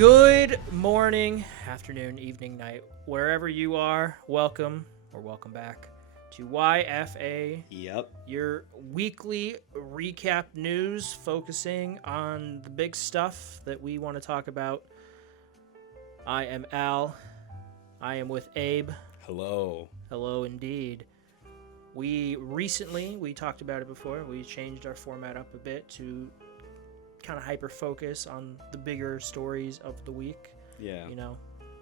Good morning, afternoon, evening, night, wherever you are. Welcome back to YFA. Yep. Your weekly recap news focusing on the big stuff that we want to talk about. I am Al. I am with Abe. Hello. Hello indeed. We talked about it before, we changed our format up a bit to kind of hyper focus on the bigger stories of the week. Yeah.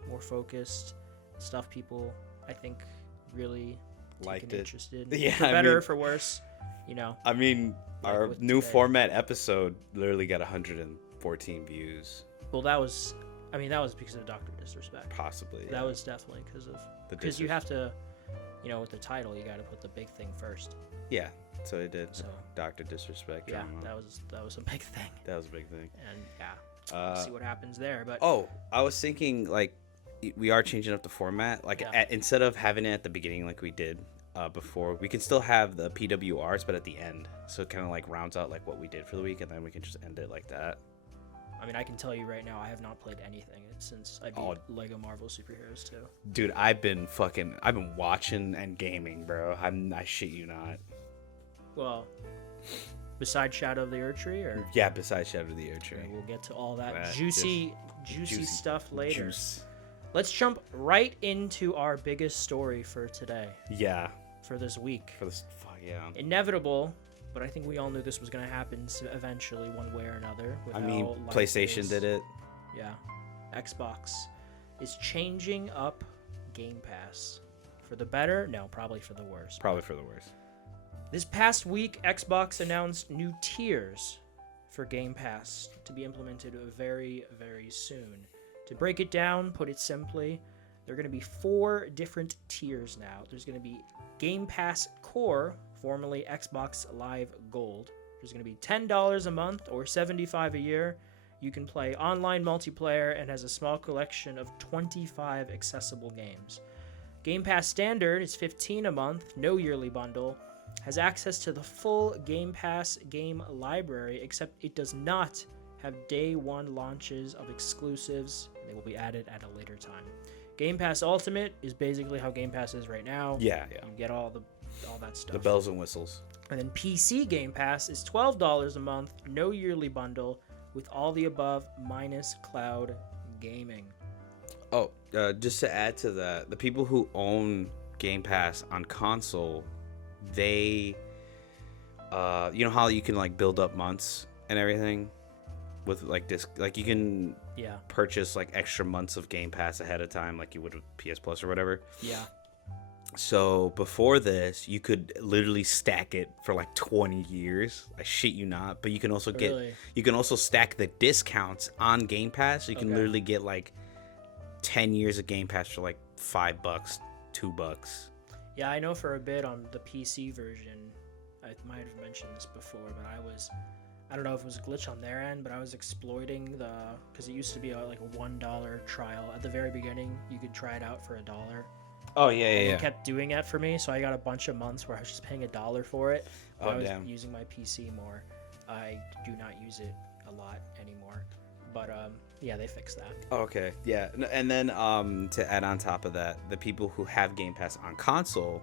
More focused stuff people, I think, really liked it. Interested. Yeah, for better or for worse. Our new format episode literally got 114 views. Well, that was because of Dr. Disrespect. Possibly. Yeah. That was definitely because you have to, with the title, you got to put the big thing first. Yeah. So it did. So, Dr. Disrespect. Yeah, that was a big thing. That was a big thing. And we'll see what happens there. But I was thinking we are changing up the format. Instead of having it at the beginning like we did before, we can still have the PWRs, but at the end. So it kind of rounds out what we did for the week, and then we can just end it like that. I mean, I can tell you right now, I have not played anything since I beat Lego Marvel Superheroes 2. Dude, I've been watching and gaming, bro. I shit you not. Well, besides Shadow of the Erdtree, or besides Shadow of the Erdtree. Okay, we'll get to all that juicy stuff later. Juice. Let's jump right into our biggest story for today. Yeah. For this week. Yeah. Inevitable, but I think we all knew this was going to happen eventually, one way or another. PlayStation did it. Yeah. Xbox is changing up Game Pass. For the better? No, probably for the worse. Probably for the worse. This past week, Xbox announced new tiers for Game Pass to be implemented very, very soon. To break it down, put it simply, there are going to be 4 different tiers now. There's going to be Game Pass Core, formerly Xbox Live Gold. There's going to be $10 a month or $75 a year. You can play online multiplayer and has a small collection of 25 accessible games. Game Pass Standard is $15 a month, no yearly bundle. Has access to the full Game Pass game library, except it does not have day one launches of exclusives. They will be added at a later time. Game Pass Ultimate is basically how Game Pass is right now. Yeah. You get all that stuff. The bells and whistles. And then PC Game Pass is $12 a month, no yearly bundle, with all the above minus cloud gaming. Oh, just to add to that, the people who own Game Pass on console, they you know how you can build up months and everything with this, you can purchase extra months of Game Pass ahead of time like you would with PS Plus or whatever. Yeah. So before this, you could literally stack it for 20 years. I shit you not. But you can also you can also stack the discounts on Game Pass. So you can literally get 10 years of Game Pass for $5, $2. Yeah, I know for a bit on the PC version, I might have mentioned this before, but I don't know if it was a glitch on their end, but I was exploiting because it used to be a $1 trial. At the very beginning, you could try it out for $1. Oh, yeah. It kept doing it for me, so I got a bunch of months where I was just paying $1 for it. But I was using my PC more. I do not use it a lot anymore. But, they fixed that. Okay, yeah. And then to add on top of that, the people who have Game Pass on console,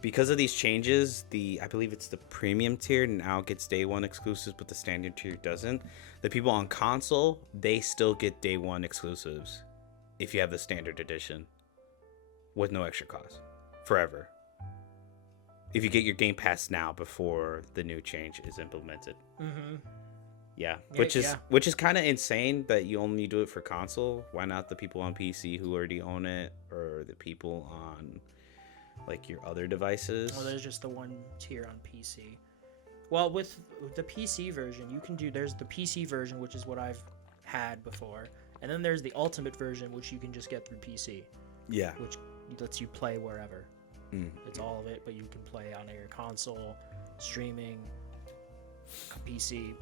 because of these changes, I believe it's the premium tier now gets day one exclusives, but the standard tier doesn't. The people on console, they still get day one exclusives if you have the standard edition with no extra cost forever. If you get your Game Pass now before the new change is implemented. Mm-hmm. Yeah, which is kind of insane that you only do it for console. Why not the people on PC who already own it, or the people on your other devices? Oh, there's just the one tier on PC. Well, with the PC version, there's the PC version, which is what I've had before, and then there's the Ultimate version, which you can just get through PC. Yeah. Which lets you play wherever. It's all of it, but you can play on your console, streaming, PC,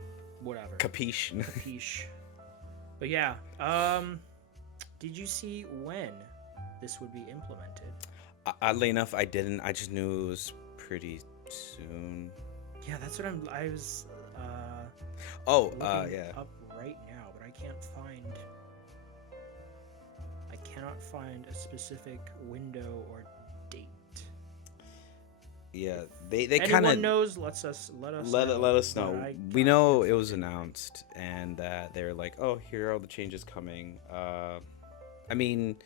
whatever. Capiche. But yeah, did you see when this would be implemented? Oddly enough, I didn't. I just knew it was pretty soon. Yeah, that's what I was. Yeah. Up right now, but I cannot find a specific window or date. Yeah, they Anyone kind of knows? Let us let know. us But know. I We know can't it was find announced, and that they're like, oh, here are all the changes coming. I mean,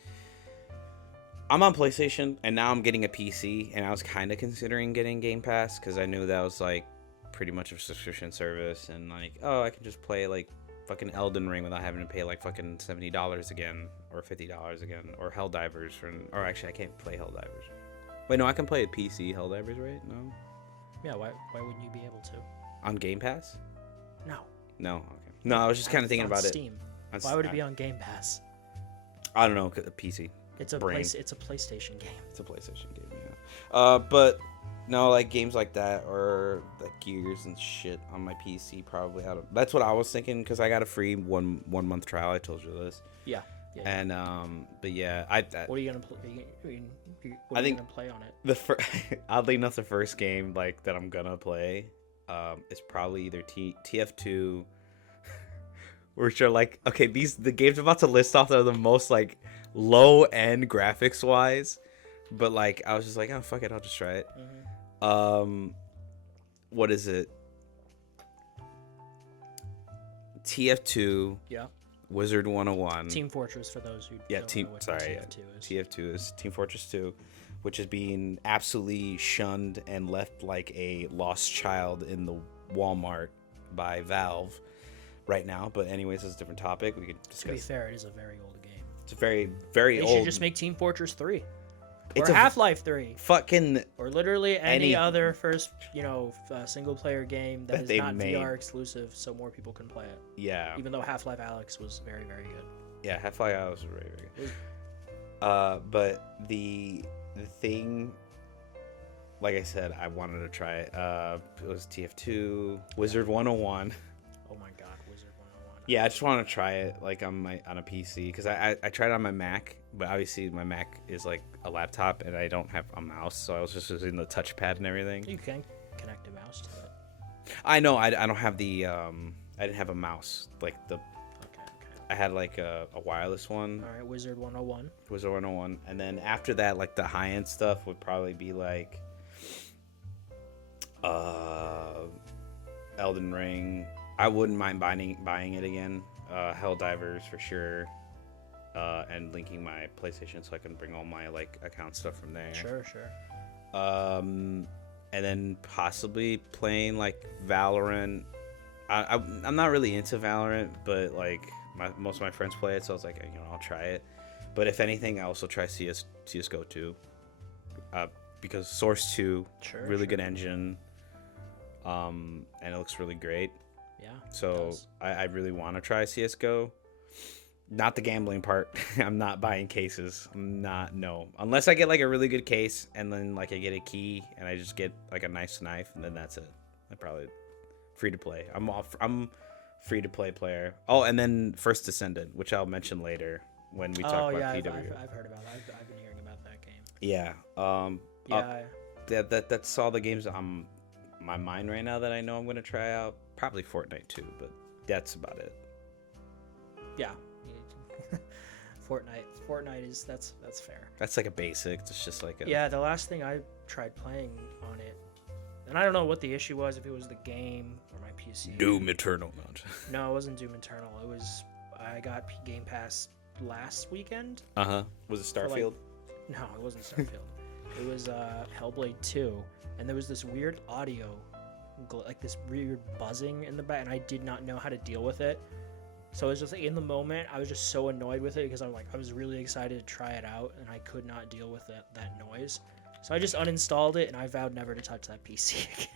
I'm on PlayStation, and now I'm getting a PC, and I was kind of considering getting Game Pass because I knew that was like pretty much a subscription service, and like, oh, I can just play like fucking Elden Ring without having to pay like fucking $70 again or $50 again, or Helldivers, or actually I can't play Helldivers. Wait, no, I can play a PC Helldivers, right? No, Yeah, why wouldn't you be able to? on Game Pass? No. No, okay. No, I was just kind of thinking on about Steam. it. Why would it be on Game Pass? I don't know, a PC. It's a Brain. It's a PlayStation game. It's a PlayStation game, yeah. But no, like games like that or like Gears and shit on my PC probably. That's what I was thinking because I got a free one month trial. I told you this. Yeah. And but yeah, I what are you gonna play? What are you gonna play on it? Oddly enough, the first game like that I'm gonna play, is probably either TF2, which are like, okay, the games I'm about to list off are the most like low end graphics wise, but like I was just like, oh fuck it, I'll just try it. What is it? TF2. Yeah. Wizard 101. Team Fortress for those who Yeah, don't know what TF2 is. TF2 is Team Fortress 2, which is being absolutely shunned and left like a lost child in the Walmart by Valve right now. But anyways, it's a different topic. We could discuss. To be fair, it is a very old game. It's a very, very They old. should just make Team Fortress 3. It's Or a Half-Life 3. fucking Or literally any other first, single-player game that is they not made. VR exclusive, so more people can play it. yeah, Even though Half-Life Alyx was very, very good. yeah. Half-Life was very, very good. But the thing, like I said, I wanted to try it. It was TF2, Wizard 101. Oh my god, Wizard 101. Yeah, I just want to try it like on a PC because I tried it on my Mac, but obviously my Mac is like a laptop and I don't have a mouse, so I was just using the touchpad and everything. You can connect a mouse to it. I know I don't have the I didn't have a mouse like the. Okay. I had like a wireless one. All right, Wizard 101. Wizard 101, and then after that, like the high end stuff would probably be like Elden Ring. I wouldn't mind buying it again. Helldivers for sure. And linking my PlayStation so I can bring all my like account stuff from there. Sure. And then possibly playing like Valorant. I'm not really into Valorant, but like most of my friends play it, so I was like, I'll try it. But if anything, I also try CS:GO 2, because Source 2, really good engine, and it looks really great. Yeah. So I really want to try CS:GO. Not the gambling part. I'm not buying cases. Unless I get like a really good case and then like I get a key and I just get like a nice knife and then that's it. I probably free to play. I'm free to play player. Oh, and then First Descendant, which I'll mention later when we talk about PW. I've heard about that. I've been hearing about that game. Yeah. That's all the games on my mind right now that I know I'm gonna try out. Probably Fortnite too, but that's about it. Yeah. Fortnite is that's fair. That's like a basic. It's just like Yeah, the last thing I tried playing on it, and I don't know what the issue was, if it was the game or my PC. Doom Eternal. No, it wasn't Doom Eternal. I got Game Pass last weekend. Was it Starfield? No, it wasn't Starfield. It was Hellblade 2, and there was this weird audio, like this weird buzzing in the back, and I did not know how to deal with it. So it was just like in the moment, I was just so annoyed with it because I was really excited to try it out, and I could not deal with that noise. So I just uninstalled it, and I vowed never to touch that PC again.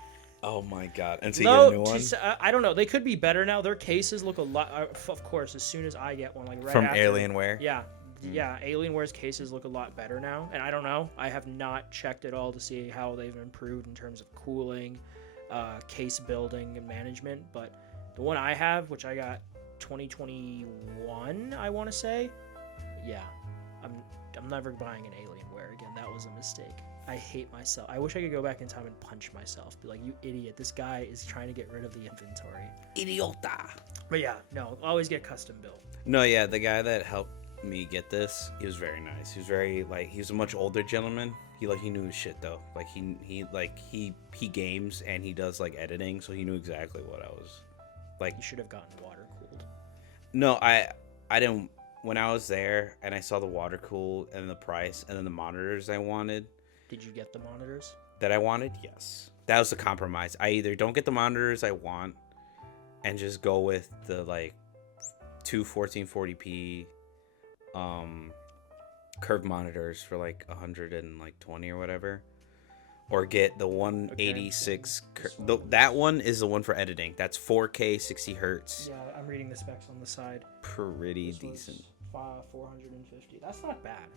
Oh my god! And so you get a new one? I don't know. They could be better now. Their cases look a lot. Of course, as soon as I get one, like right from after, Alienware. Yeah. Alienware's cases look a lot better now, and I don't know. I have not checked at all to see how they've improved in terms of cooling, case building, and management. But the one I have, which I got 2021, I want to say, yeah, I'm never buying an Alienware again. That was a mistake. I hate myself. I wish I could go back in time and punch myself. Be like, you idiot. This guy is trying to get rid of the inventory. Idiota. But yeah, no, always get custom built. No, yeah, the guy that helped me get this, he was very nice. He was very he was a much older gentleman. He knew his shit though. He games and he does like editing, so he knew exactly what I was like. You should have gotten water cooled. No, I didn't. When I was there and I saw the water cool and the price and then the monitors I wanted. Did you get the monitors? That I wanted? Yes. That was the compromise. I either don't get the monitors I want and just go with the like two 1440p curved monitors for like 120 or whatever, or get the 186. That one is the one for editing. That's 4K 60 hertz. Yeah, I'm reading the specs on the side. Pretty decent. 450. That's not bad.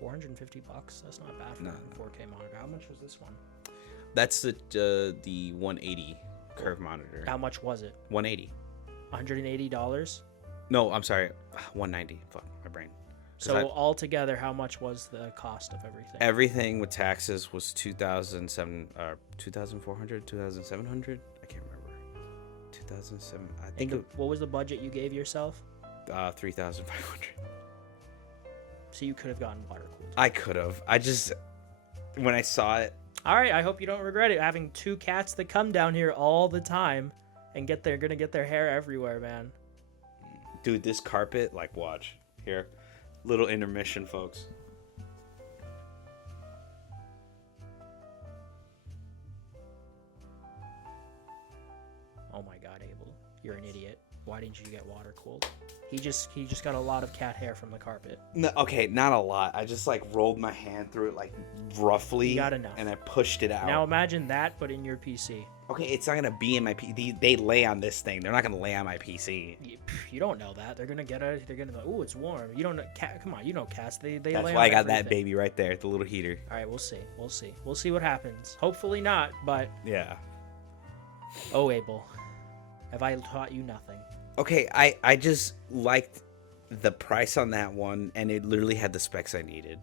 $450. That's not bad for a 4K monitor. How much was this one? That's the 180 curved monitor. How much was it? 180. $180. No, I'm sorry, 190. Fuck my brain. So altogether, how much was the cost of everything? Everything with taxes was 2,400, 2,700. I can't remember. 2007. I think. What was the budget you gave yourself? 3,500. So you could have gotten water cooled. I could have. When I saw it. All right. I hope you don't regret it. Having two cats that come down here all the time and gonna get their hair everywhere, man. Dude, this carpet, like, watch here. Little intermission, folks. Oh my God, Abel, you're an idiot. Why didn't you get water cooled? He just got a lot of cat hair from the carpet. No, okay, not a lot. I just like rolled my hand through it like roughly, You got enough. and I pushed it out. Now imagine that, but in your PC. Okay, it's not gonna be in my PC. They lay on this thing. They're not gonna lay on my PC. You don't know that. They're gonna get it. They're gonna go, oh, it's warm. You don't know. Cat, come on, you know cats. They That's lay why on I got that everything. baby right there, the little heater. All right, we'll see. We'll see what happens. Hopefully not, but Yeah. oh, Abel, have I taught you nothing? Okay, I just liked the price on that one, and it literally had the specs I needed.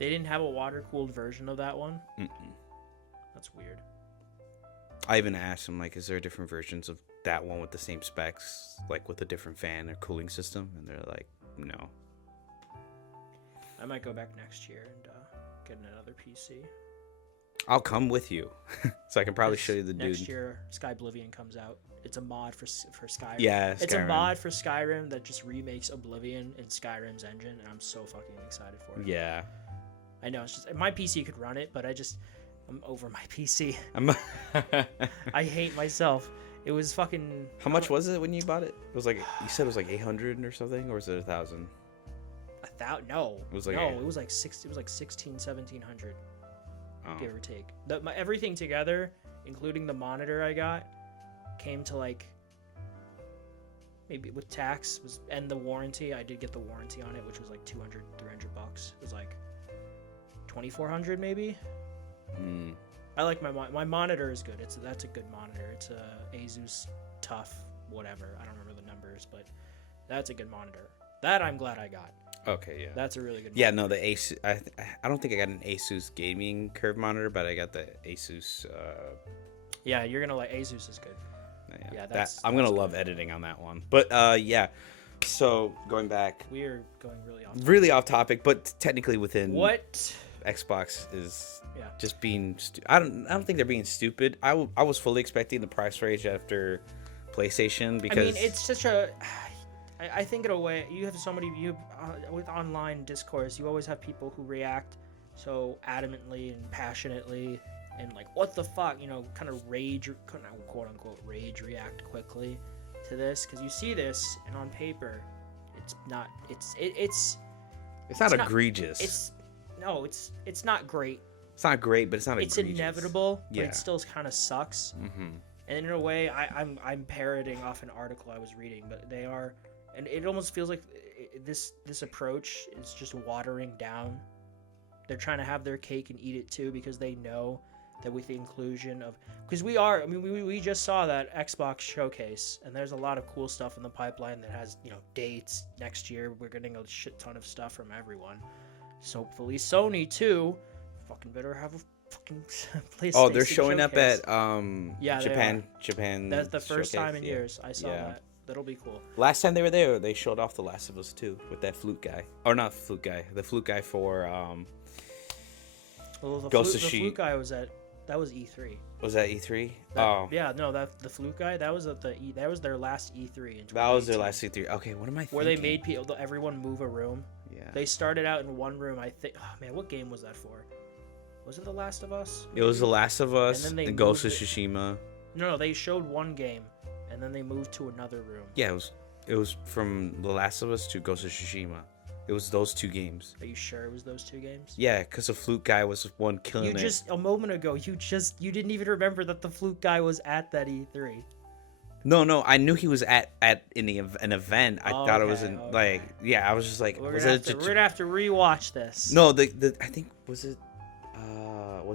They didn't have a water-cooled version of that one? Mm-mm. That's weird. I even asked him, like, is there different versions of that one with the same specs, like with a different fan or cooling system? And they're like, no. I might go back next year and get another PC. I'll come with you, so I can probably show you the dude. Next year, Sky Oblivion comes out. It's a mod for Skyrim. Yeah, It's a Skyrim. mod for Skyrim that just remakes Oblivion in Skyrim's engine, and I'm so fucking excited for it. Yeah. I know, it's just my PC could run it, but I'm over my PC. I hate myself. It was fucking. How much was it when you bought it? It was like, you said it was like 800 or something, or was it 1,000? No. It was like it was like 16, 1700, Oh. give or take. Everything together, including the monitor I got, came to like, maybe with tax and the warranty. I did get the warranty on it, which was like $200, $300. It was like 2,400 maybe. Mm. I like my monitor is good. That's a good monitor. It's a Asus Tough whatever. I don't remember the numbers, but that's a good monitor. That I'm glad I got. Okay, yeah. That's a really good. Yeah, monitor. no, the Asus. I don't think I got an Asus gaming curved monitor, but I got the Asus. Yeah, you're gonna like Asus is good. Yeah, I'm gonna love editing on that one. But yeah, so going back, We are going really off topic, but technically within What? Xbox is Yeah. just being. I don't think they're being stupid. I was fully expecting the price range after PlayStation because I mean, it's such a. I think in a way you have so many with online discourse. You always have people who react so adamantly and passionately and like what the fuck, kind of rage, quote unquote rage react quickly to this because you see this and on paper, it's not. It's not not- egregious. it's not great. It's not great, but it's not It's egregious. inevitable, but Yeah. it still kind of sucks. Mm-hmm. And in a way, I'm parroting off an article I was reading, but they are, and it almost feels like this approach is just watering down. They're trying to have their cake and eat it too because they know that with the inclusion of, because we just saw that Xbox showcase, and there's a lot of cool stuff in the pipeline that has dates next year. We're getting a shit ton of stuff from everyone. So hopefully Sony too fucking better have a fucking PlayStation. Oh, they're showing showcase. up at Yeah, they Japan. That's the first showcase, time in years I saw Yeah. that. That'll be cool. Last time they were there, they showed off The Last of Us 2 with that flute guy. Or not flute guy. The flute guy for Well, the Ghost of flute guy was at that was E3. was that E3? Yeah, no, that the flute guy that was at that was their last E3 in 2018. That was their last E3. Okay, what am I thinking? Where they made everyone move a room. Yeah. They started out in one room. I think. Oh man, what game was that for? Was it The Last of Us? It was The Last of Us And then they and Ghost of moved Tsushima. No, they showed one game, and then they moved to another room. Yeah, it was from The Last of Us to Ghost of Tsushima. It was those two games. Are you sure it was those two games? Yeah, because the flute guy was one killing You just a moment ago, you didn't even remember that the flute guy was at that E3. No, I knew he was at an event. I thought it was Okay. I was just like, We're was gonna, it have to, we're gonna have to rewatch this. No, the I think was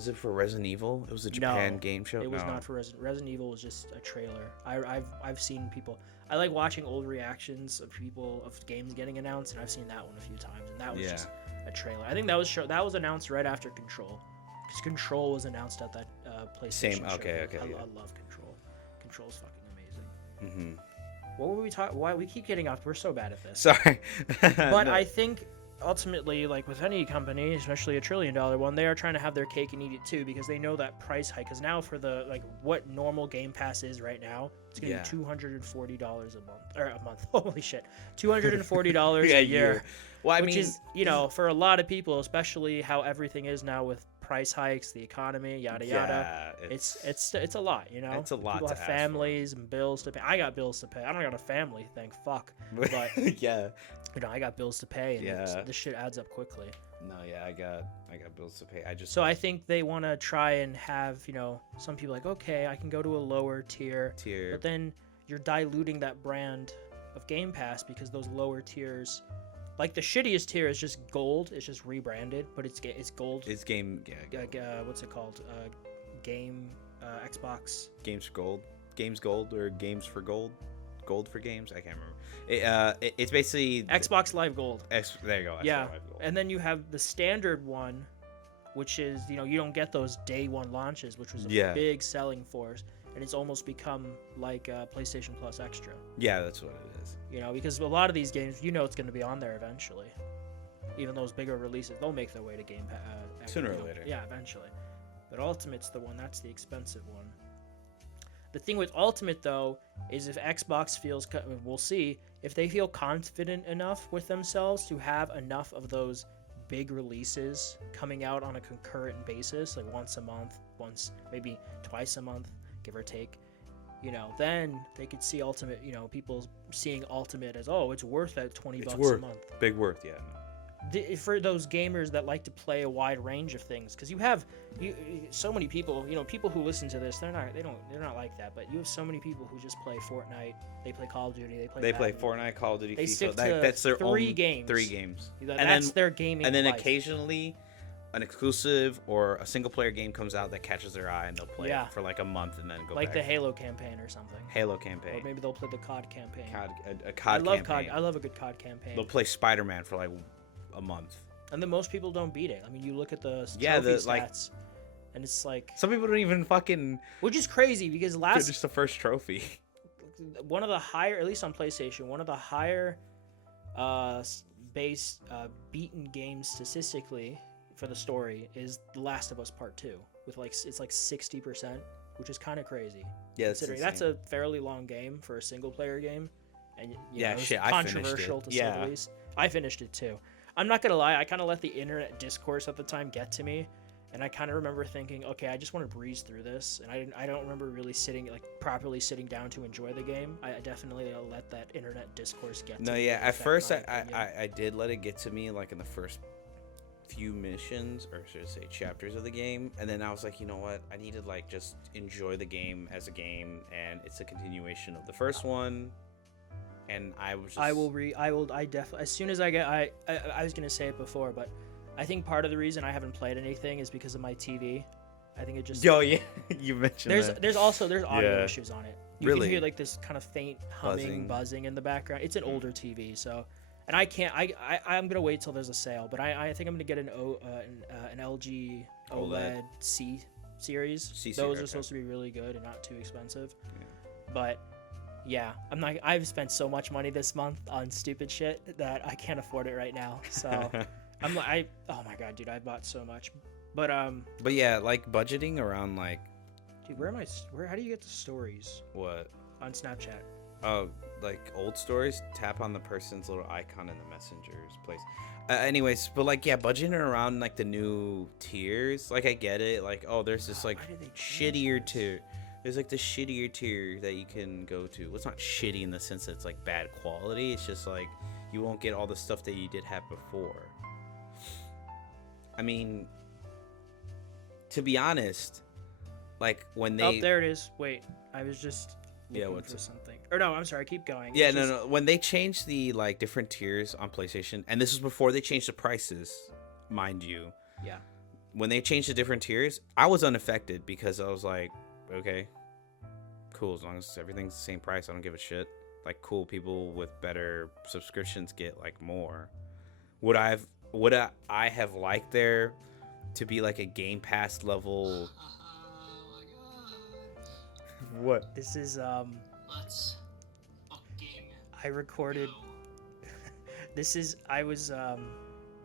it for Resident Evil? It was a Japan game show. It was not for Resident Evil. Was just a trailer. I've seen people. I like watching old reactions of people of games getting announced, and I've seen that one a few times, and that was just a trailer. I think that was announced right after Control, because Control was announced at that PlayStation. Same. Okay. I love Control. Control's fucking amazing. Mm-hmm. What were we talking? Why we keep getting off? We're so bad at this. Sorry. But No. I think ultimately, like with any company, especially $1 trillion one, they are trying to have their cake and eat it too, because they know that price hike. Because now for what normal Game Pass is right now, it's gonna be $240 a month. Holy shit, $240 a year. Well, which is for a lot of people, especially how everything is now with price hikes, the economy, yada yada. It's a lot, It's a lot. People to have ask families and bills to pay. I got bills to pay. I don't got a family, thank fuck. But yeah. I got bills to pay, and this shit adds up quickly. No, yeah, I got bills to pay. So I think they want to try and have some people like, okay, I can go to a lower tier, but then you're diluting that brand of Game Pass, because those lower tiers, like the shittiest tier is just gold. It's just rebranded, but it's gold. It's game. Yeah. What's it called? Game Xbox. Games for gold. Games gold or games for gold. Gold for games. I can't remember. It's basically Xbox Live Gold. There you go. Yeah, Live Gold. and then you have the standard one, which is you don't get those day one launches, which was a big selling force, and it's almost become like PlayStation Plus Extra. Yeah, that's what it is. Because a lot of these games, it's going to be on there eventually. Even those bigger releases, they'll make their way to Game Pass sooner or later. Yeah, eventually. But Ultimate's the one. That's the expensive one. The thing with Ultimate, though, is if Xbox feels, we'll see, if they feel confident enough with themselves to have enough of those big releases coming out on a concurrent basis, like once a month, maybe twice a month, give or take, then they could see Ultimate, people seeing Ultimate as, it's worth that $20 a month. Big worth, yeah. For those gamers that like to play a wide range of things, because you have so many people, people who listen to this, they're not like that, but you have so many people who just play Fortnite, they play Call of Duty, they play Fortnite, Call of Duty, they FIFA. stick to That's their three own games. 3 games. That's their gaming. And then life. occasionally an exclusive or a single player game comes out that catches their eye, and they'll play it for like a month and then go like back. the Halo campaign or something. Halo campaign. Or maybe they'll play the COD campaign. A COD campaign. I love a good COD campaign. They'll play Spider-Man for like a month. And then most people don't beat it. I mean, you look at the trophy stats, and it's like some people don't even fucking. Which is crazy, because just the first trophy. One of the higher, at least on PlayStation, one of the higher base beaten games statistically for the story is The Last of Us Part 2, with it's like 60%, which is kind of crazy. Yeah, considering that's a fairly long game for a single player game, and it's I controversial to say the least. I finished it too. I'm not gonna lie, I kind of let the internet discourse at the time get to me, and I kind of remember thinking, okay, I just want to breeze through this, and I don't remember really properly sitting down to enjoy the game. I definitely let that internet discourse get to me. No, yeah, at first I did let it get to me, like in the first few missions, or should I say chapters of the game, and then I was like, you know what, I need to just enjoy the game as a game, and it's a continuation of the first one. And I was just... I definitely, as soon as I get, I was going to say it before, but I think part of the reason I haven't played anything is because of my TV. I think it just... Oh, yeah, you mentioned that. There's audio issues on it. You really? can hear this kind of faint humming, buzzing in the background. It's an older TV, so And I can't. I'm gonna wait till there's a sale, but I think I'm gonna get an LG OLED C series. Those are supposed to be really good and not too expensive. Yeah. But yeah, I've spent so much money this month on stupid shit that I can't afford it right now. So oh my god, dude, I bought so much. But yeah, like budgeting around like. Dude, how do you get the stories? What? On Snapchat. Oh, like old stories? Tap on the person's little icon in the messenger's place. Anyways, but like, yeah, budgeting around like the new tiers. Like, I get it. Like, oh, there's this like shittier tier. There's like the shittier tier that you can go to. Well, it's not shitty in the sense that it's like bad quality. It's just like you won't get all the stuff that you did have before. I mean, to be honest, like when they. Oh, there it is. Wait, I was just. Yeah, what's for something? Or no, I'm sorry. Keep going. Yeah, no. When they changed the like different tiers on PlayStation, and this was before they changed the prices, mind you. Yeah. When they changed the different tiers, I was unaffected because I was like, okay, cool. As long as everything's the same price, I don't give a shit. Like, cool. People with better subscriptions get like more. Would I have liked there to be like a Game Pass level? What? This is Let's fucking I recorded I was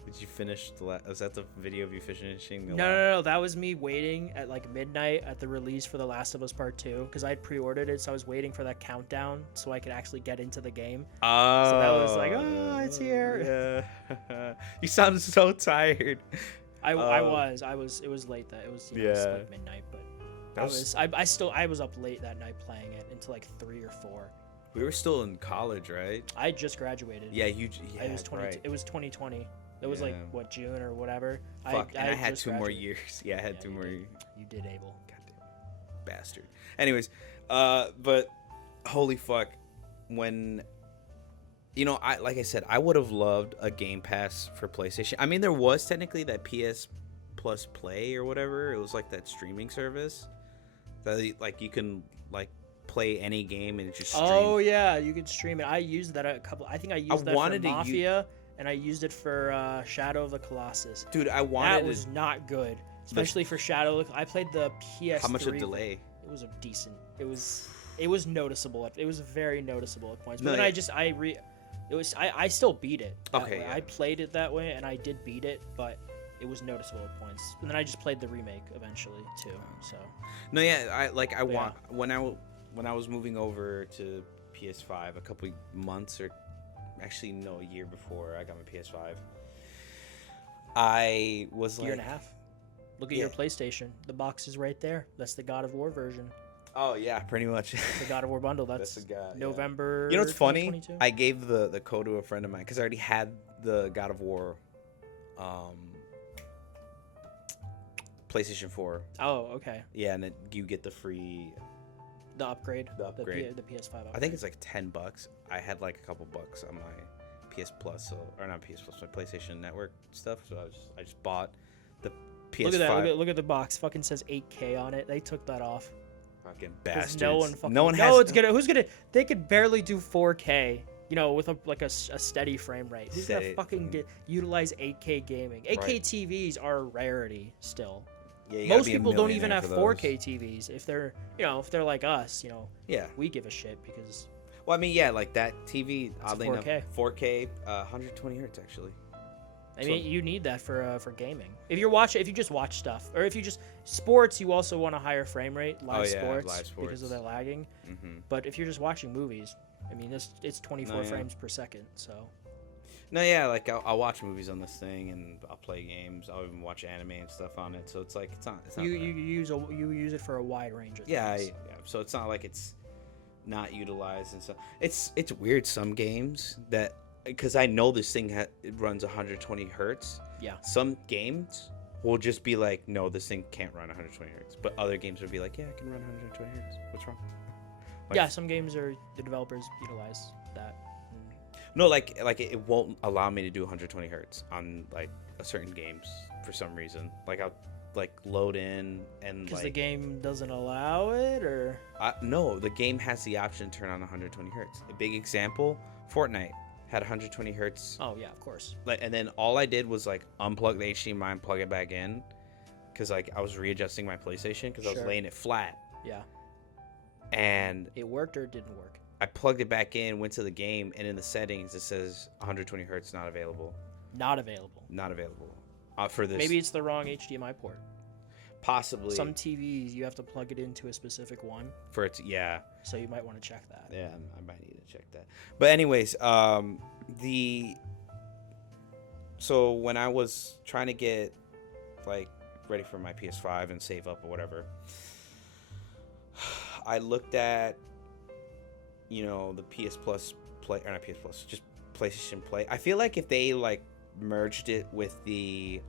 Did you finish was that the video of you finishing the No, that was me waiting at like midnight at the release for The Last of Us Part 2 because I had pre-ordered it, so I was waiting for that countdown so I could actually get into the game. Oh. So that was like, it's here. Yeah. You sound so tired. It was late that it was, it was like midnight, but I was up late that night playing it until like 3 or 4. We were still in college, right? I just graduated. Yeah, it was right. It was 2020. It was like what, June or whatever. Fuck, I had 2 more years. Yeah, I had 2 more years. You did, Abel. Goddamn bastard. Anyways, but holy fuck, when like I said, I would have loved a Game Pass for PlayStation. I mean, there was technically that PS Plus Play or whatever. It was like that streaming service that like you can like play any game and just stream. Oh yeah, you could stream it. I used that I think I used that for Mafia, and I used it for Shadow of the Colossus. Dude, that was not good, especially for Shadow. I played the PS3. How much a delay? It was a decent. It was noticeable. It was very noticeable at points. But No, then yeah. I still beat it. Okay, yeah. I played it that way, and I did beat it, but it was noticeable at points. And then I just played the remake eventually too. So. No, yeah, when I was moving over to PS5 a couple months, or actually no, a year before I got my PS5, I was like year and a half. Look at your PlayStation. The box is right there. That's the God of War version. Oh yeah, pretty much. The God of War bundle. That's the God, November. You know what's funny? I I gave the code to a friend of mine because I already had the God of War, PlayStation 4. Oh, okay. Yeah, and you get the free. The upgrade. The upgrade. The PS5 upgrade. I think it's like $10. I had like a couple bucks on my PS Plus, or not PS Plus, my PlayStation Network stuff. So I just bought the PS5. Look at that. Look at the box. Fucking says 8K on it. They took that off. Fucking bastards. No one has. Who's gonna? They could barely do 4K. With a steady frame rate. Who's gonna fucking utilize 8K gaming? 8K TVs are a rarity still. Yeah, most people don't even have 4K TVs. If they're, if they're like us, yeah, we give a shit because. Well, I mean, yeah, like that TV, oddly 4K. enough, 4K, 120 hertz actually. I mean, you need that for gaming. If you just watch stuff, or if you just sports, you also want a higher frame rate, live sports because of their lagging. Mm-hmm. But if you're just watching movies, I mean, it's 24 frames per second, so. No, yeah, like I'll watch movies on this thing, and I'll play games. I'll even watch anime and stuff on it. So it's like it's not. You use it for a wide range of things. Yeah. So it's not like it's not utilized and stuff. It's weird some games that because I know this thing it runs 120 hertz. Yeah. Some games will just be like, no, this thing can't run 120 hertz. But other games would be like, yeah, it can run 120 hertz. What's wrong? Yeah, some games the developers utilize that. No, like it won't allow me to do 120 hertz on like a certain games for some reason. Like I'll like load in and because the game doesn't allow it, or no, the game has the option to turn on 120 hertz. A big example: Fortnite had 120 hertz. Oh yeah, of course. Like, and then all I did was like unplug the HDMI and plug it back in, because like I was readjusting my PlayStation because I was Sure. laying it flat, Yeah. and It worked or it didn't work? I plugged it back in, went to the game, and in the settings it says 120 hertz not available. Not available. Not available. For this. Maybe it's the wrong HDMI port. Possibly. Some TVs you have to plug it into a specific one, For it. Yeah. so you might want to check that. Yeah, I might need to check that. But anyways, so when I was trying to get like ready for my PS5 and save up or whatever, I looked at, you know, the PS Plus Play, or not PS Plus, just PlayStation Play. I feel like if they like merged it with the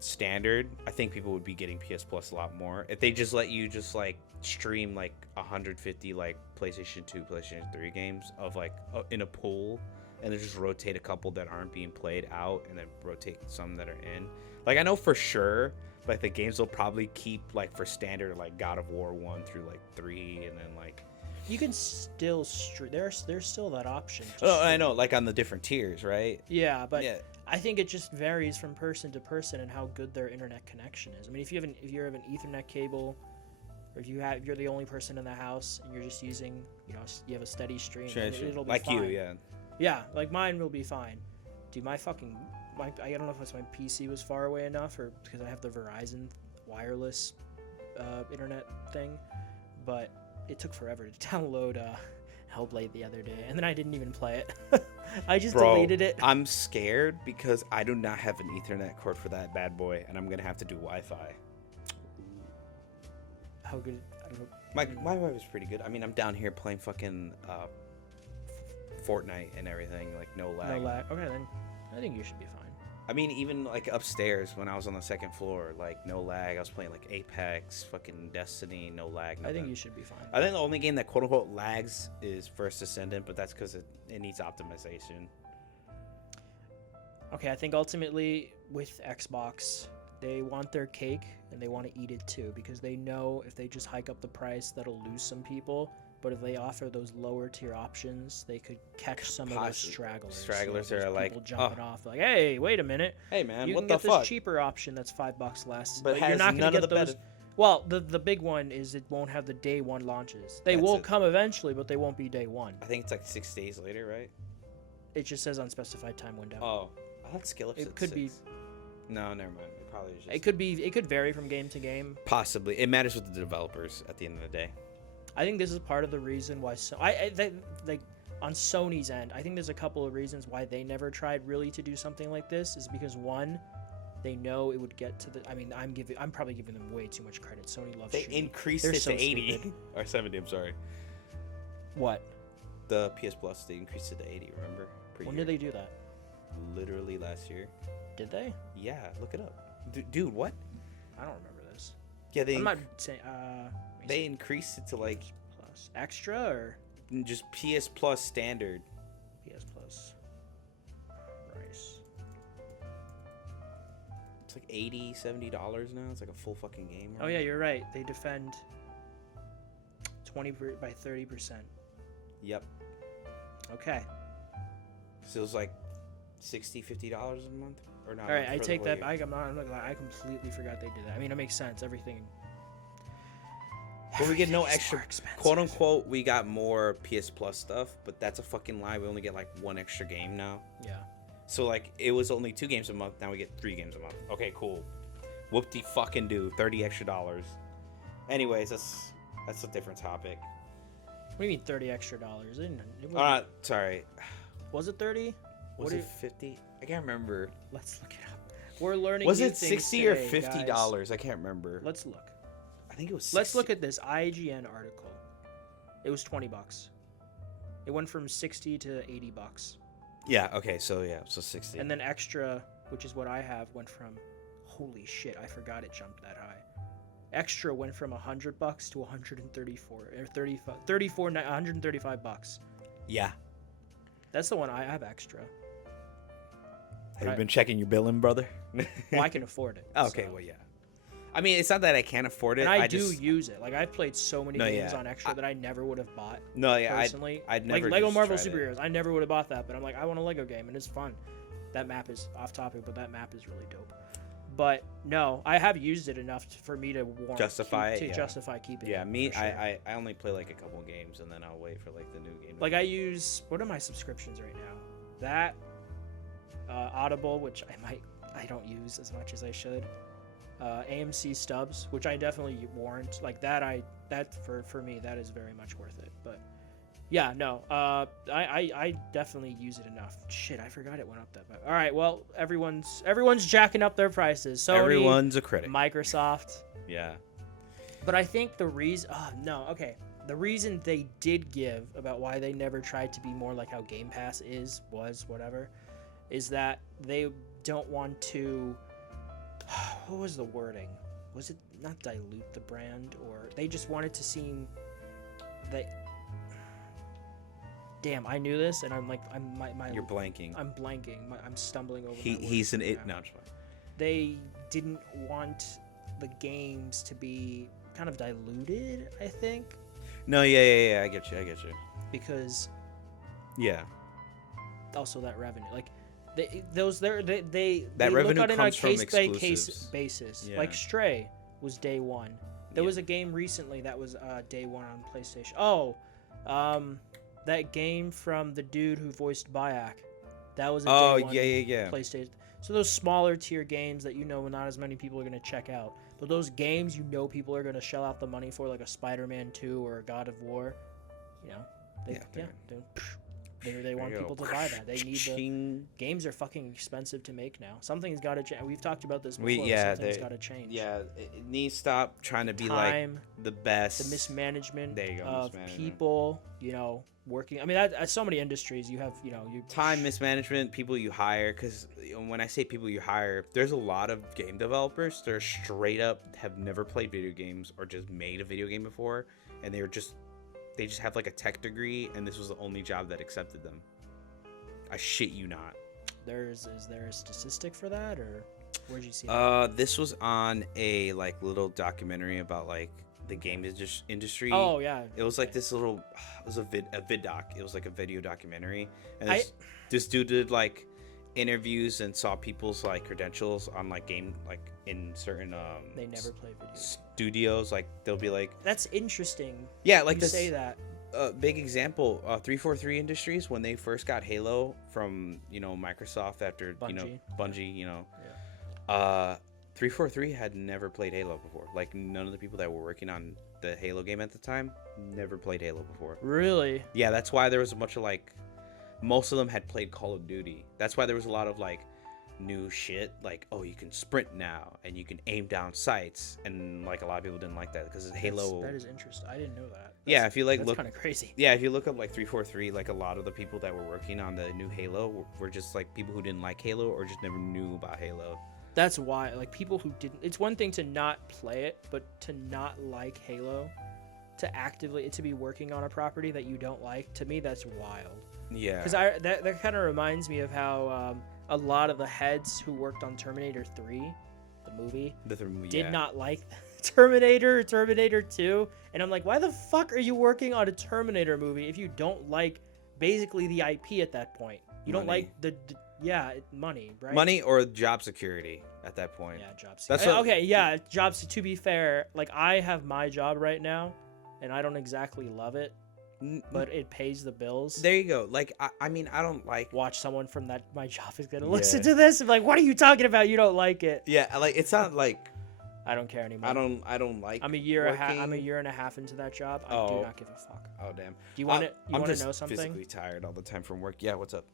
standard, I think people would be getting PS Plus a lot more. If they just let you just like stream like 150 like PlayStation 2, PlayStation 3 games of like in a pool, and then just rotate a couple that aren't being played out, and then rotate some that are in. Like I know for sure, like the games will probably keep like for standard like God of War 1 through like 3, and then like. You can still there's still that option. to Oh, I stream. know, like on the different tiers, right? Yeah, but Yeah. I think it just varies from person to person and how good their internet connection is. I mean, if you have an Ethernet cable, or if you're the only person in the house and you're just using, you know, you have a steady stream, Sure, then sure. it'll be Like fine. you, yeah. Yeah, like mine will be fine. Dude, I don't know if it's my PC was far away enough or because I have the Verizon wireless internet thing, but it took forever to download Hellblade the other day, and then I didn't even play it. I just deleted it. I'm scared because I do not have an Ethernet cord for that bad boy, and I'm gonna have to do Wi-Fi. How good? I don't know. My Wi-Fi was pretty good. I mean, I'm down here playing fucking Fortnite and everything, like no lag. No lag. Okay, then I think you should be fine. I mean, even like upstairs when I was on the second floor, like no lag. I was playing like Apex, fucking Destiny, no lag. I think nothing. you should be fine. I think the only game that quote unquote lags is First Descendant, but that's because it needs optimization. Okay, I think ultimately with Xbox, they want their cake and they want to eat it too, because they know if they just hike up the price, that'll lose some people. But if they offer those lower tier options, they could catch some of those Possibly. stragglers. Stragglers those are like, people jumping off, like, hey, wait a minute, Hey man, you what can the get fuck? this cheaper option that's $5 less, But you're has not going none to of get the those. better- Well, the big one is it won't have the day one launches. They That's will it. come eventually, but they won't be day one. I think it's like 6 days later, right? It just says unspecified time window. Oh, I thought Skillups It said could be- 6. No, never mind. It probably was just. It could vary from game to game. Possibly. It matters with the developers at the end of the day. I think this is part of the reason why like on Sony's end, I think there's a couple of reasons why they never tried really to do something like this. Is because one, they know it would get to the. I mean, I'm probably giving them way too much credit. Sony loves. They shooting. increased They're it so to 80 stupid. or 70. I'm sorry. What? The PS Plus, they increased it to 80. Remember? Per When year. did they do that? Literally last year. Did they? Yeah, look it up. Dude, what? I don't remember this. Yeah, they I'm not saying. they increased it to like Plus extra or just PS Plus standard. PS Plus. Price. It's like $80, $70 now. It's like a full fucking game. Oh yeah, you're right. They defend 20 by 30%. Yep. Okay. So it was like $60, $50 a month, or not? All right, I for the take whole that year. back. I'm not gonna lie. I completely forgot they did that. I mean, it makes sense. Everything. But we get no everything is extra, more expensive. quote unquote. We got more PS Plus stuff, but that's a fucking lie. We only get like one extra game now. Yeah. So like it was only 2 games a month. Now we get 3 games a month. Okay, cool. Whoop de fucking do. $30 extra. Anyways, that's a different topic. What do you mean $30 extra? Sorry. Was it 30? Was What it do you- 50? I can't remember. Let's look it up. We're learning. Was new it things 60 or today, $50? guys. I can't remember. Let's look. I think it was 60. Let's look at this IGN article. It was $20. It went from 60 to $80, Yeah, okay, so 60. and then extra, which is what I have, went from. Holy shit! I forgot it jumped that high. Extra went from $100 to 134 or 34 $135. Yeah. That's the one I have extra. Have I- you been checking your billing, brother? Well, I can afford it. Okay, so. well, yeah. I mean, it's not that I can't afford it. And I just use it. Like, I've played so many No, games yeah. on extra that I never would have bought. No, yeah, Personally, I'd never like Lego just Marvel tried it. Superheroes. I never would have bought that, but I'm like, I want a Lego game, and it's fun. That map is off topic, but that map is really dope. But no, I have used it enough for me to Justify keeping Yeah, it. me, for sure. I only play like a couple games and then I'll wait for like the new game. Like, I use, what are my subscriptions right now? That, Audible, which I don't use as much as I should. AMC Stubs, which I definitely warrant. Like, that for me, that is very much worth it. But yeah, no, I definitely use it enough. Shit, I forgot it went up that much. All right, well, everyone's jacking up their prices. Sony, Everyone's a critic. Microsoft. Yeah. But I think the reason, the reason they did give about why they never tried to be more like how Game Pass is that they don't want to, what was the wording? Was it not dilute the brand, or they just wanted to seem that, damn, I knew this, and I'm like, You're blanking. I'm blanking. I'm stumbling over. He's an it. No, it's fine. They didn't want the games to be kind of diluted, I think, No, yeah. I get you. because Yeah. also that revenue, like they look revenue at it on a comes from case by case exclusives. basis. Yeah. Like Stray was day one. There was a game recently that was day one on PlayStation. That game from the dude who voiced Bayek. That was a day one yeah. PlayStation. So those smaller tier games that not as many people are going to check out. But those games people are going to shell out the money for, like a Spider-Man 2 or a God of War, they want people to buy that. They need the games are fucking expensive to make now. Something's got to change. We've talked about this before. Something's got to change. Yeah, it needs to stop trying to be Time, like the best. the mismanagement There you go, of mismanagement. people, working. I mean, at so many industries, you have, Time mismanagement, people you hire, because when I say people you hire, there's a lot of game developers that are straight up have never played video games or just made a video game before, and they just have like a tech degree, and this was the only job that accepted them. I shit you not. Is there a statistic for that, or where'd you see that? This was on a like little documentary about like the game industry. Oh yeah. It was like this little, it was a vid doc. It was like a video documentary, and this dude did like interviews and saw people's like credentials on like game, like in certain They never play video games. studios. Like they'll be like, That's interesting. yeah, like You this. say that. Big example, 343 Industries, when they first got Halo from Microsoft after Bungie, 343 had never played Halo before. Like none of the people that were working on the Halo game at the time never played Halo before. Really? Yeah, that's why there was a bunch of like, most of them had played Call of Duty. That's why there was a lot of like new shit, like, oh, you can sprint now and you can aim down sights, and like a lot of people didn't like that because Halo. That is interesting. I didn't know that. Yeah, if you like that's look, kind of crazy. yeah, if you look up like 343, like a lot of the people that were working on the new Halo were just like people who didn't like Halo or just never knew about Halo. That's why, like, people who didn't. It's one thing to not play it, but to not like Halo, to be working on a property that you don't like. To me, that's wild. Yeah. Because that kind of reminds me of how a lot of the heads who worked on Terminator 3, the movie, did not like Terminator 2, and I'm like, why the fuck are you working on a Terminator movie if you don't like basically the IP at that point? You don't like money, right? Money or job security at that point. Yeah, job That's security. Jobs. To be fair, like, I have my job right now, and I don't exactly love it, but it pays the bills. There you go. Like, I mean, I don't like. Watch someone from my job is gonna listen to this and be like, what are you talking about? You don't like it. Yeah, like it's not like. I don't care anymore. I don't like. I'm a year and a half into that job. I do not give a fuck. Oh damn. Do you want to? I'm know just something? physically tired all the time from work. Yeah, what's up?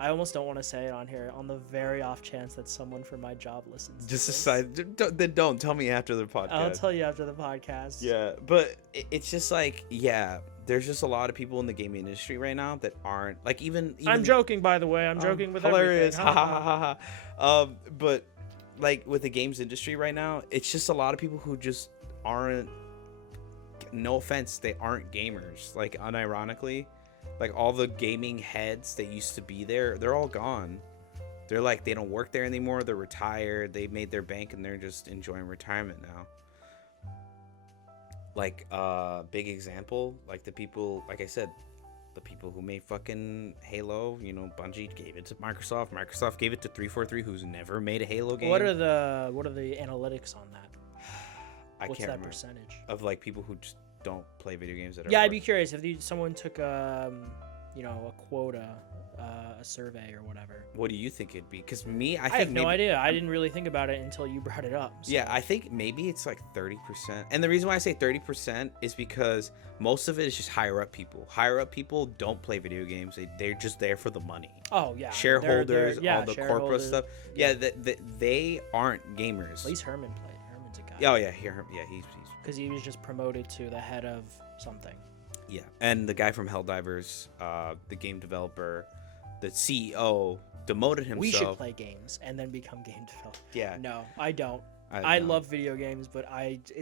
I almost don't want to say it on here, on the very off chance that someone from my job listens. Just to decide. Then don't tell me after the podcast. I'll tell you after the podcast. Yeah, but it's just like, yeah, there's just a lot of people in the gaming industry right now that aren't like even I'm joking, by the way. I'm joking with hilarious. everything. Ha ha ha ha. But like with the games industry right now, it's just a lot of people who just aren't. No offense, they aren't gamers. Like unironically, like all the gaming heads that used to be there, they're all gone. They're like, they don't work there anymore. They're retired. They made their bank and they're just enjoying retirement now. Like, big example, like the people, like I said, the people who made fucking Halo, you know, Bungie gave it to Microsoft. Microsoft gave it to 343, who's never made a Halo game. What are the analytics on that? I What's can't that remember. percentage? Of like people who just don't play video games that are. Yeah, I'd be curious if someone took you know, a quota, a survey or whatever. What do you think it'd be? Because me, I think I have no maybe- idea. I didn't really think about it until you brought it up. So. Yeah, I think maybe it's like 30%. And the reason why I say 30% is because most of it is just higher up people. Higher up people don't play video games. They're just there for the money. Oh yeah. Shareholders, yeah, all the corporate shareholders. stuff. Yeah, they aren't gamers. At least Herman played. Herman's a guy. Oh yeah, he's Because he was just promoted to the head of something. yeah. And the guy from Helldivers, the game developer, the CEO, demoted himself. We should play games and then become game developers. Yeah. No, I don't. I know. love video games, but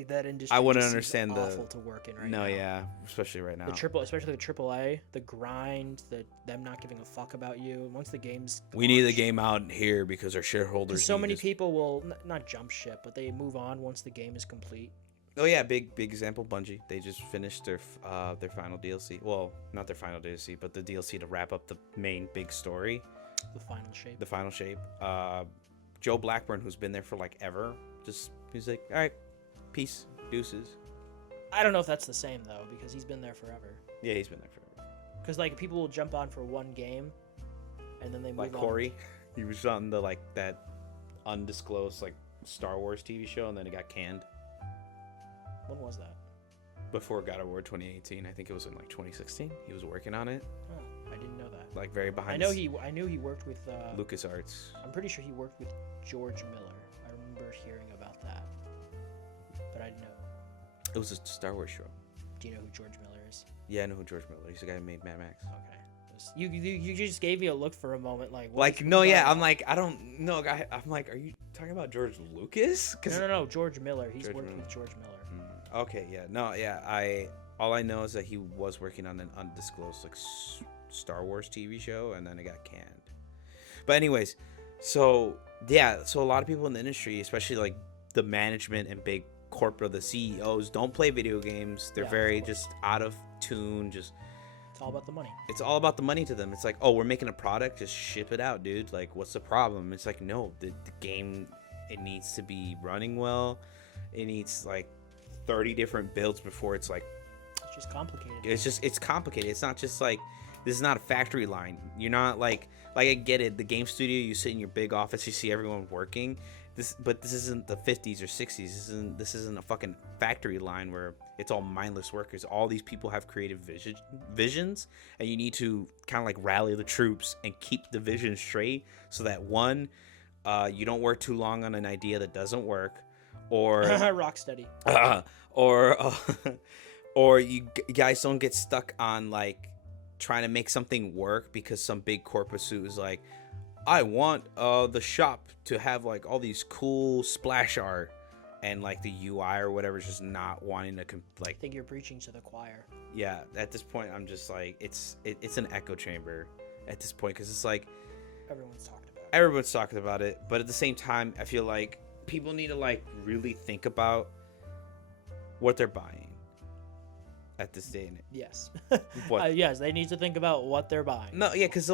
that industry. I wouldn't just seems understand the- awful to work in right No, now. yeah, especially right now. Especially the AAA, the grind, them not giving a fuck about you. Once the game's We need the launched- game out here because our shareholders. 'cause so need many this. people will not jump ship, but they move on once the game is complete. Oh yeah, big example. Bungie. They just finished their final DLC. Well, not their final DLC, but the DLC to wrap up the main big story, The final shape. the final shape. Joe Blackburn, who's been there for like ever, he's like, all right, peace, deuces. I don't know if that's the same though, because he's been there forever. Yeah, he's been there forever. Because like people will jump on for one game, and then they move Like on. Corey, he was on the that undisclosed Star Wars TV show, and then it got canned When was that? before God of War 2018. I think it was in 2016. He was working on it, Oh, I didn't know that. very behind. I knew he worked with. LucasArts. I'm pretty sure he worked with George Miller. I remember hearing about that, but I didn't know. It was a Star Wars show. Do you know who George Miller is? Yeah, I know who George Miller is. He's the guy who made Mad Max. Okay. You just gave me a look for a moment, like. No, yeah, I'm like, I don't know, guy. I'm like, are you talking about George Lucas? No, George Miller. He's George worked Miller. with George Miller. Okay, yeah, no, yeah. All I know is that he was working on an undisclosed Star Wars TV show, and then it got canned. But anyways, so a lot of people in the industry, especially the management and big corporate, the CEOs, don't play video games. They're Yeah, of very course. just out of tune. It's all about the money. It's all about the money to them. It's like, oh, we're making a product, just ship it out, dude. Like, what's the problem? It's like, no, the game, it needs to be running well. It needs 30 different builds before it's It's just complicated. it's complicated. It's not just this is not a factory line. You're not like I get it. The game studio, you sit in your big office, you see everyone working. But this isn't the 50s or 60s. This isn't a fucking factory line where it's all mindless workers. All these people have creative visions, and you need to kind of rally the troops and keep the vision straight so that one, you don't work too long on an idea that doesn't work, or Rocksteady. or you guys don't get stuck on trying to make something work because some big corporate suit is like, I want the shop to have all these cool splash art, and the UI or whatever is just not wanting to I think you're preaching to the choir. yeah. At this point, I'm just it's an echo chamber at this point, because it's Everyone's talked about it. everyone's talking about it, but at the same time, I feel like people need to really think about what they're buying at this day and age. Yes. What? Yes, they need to think about what they're buying. No, yeah, because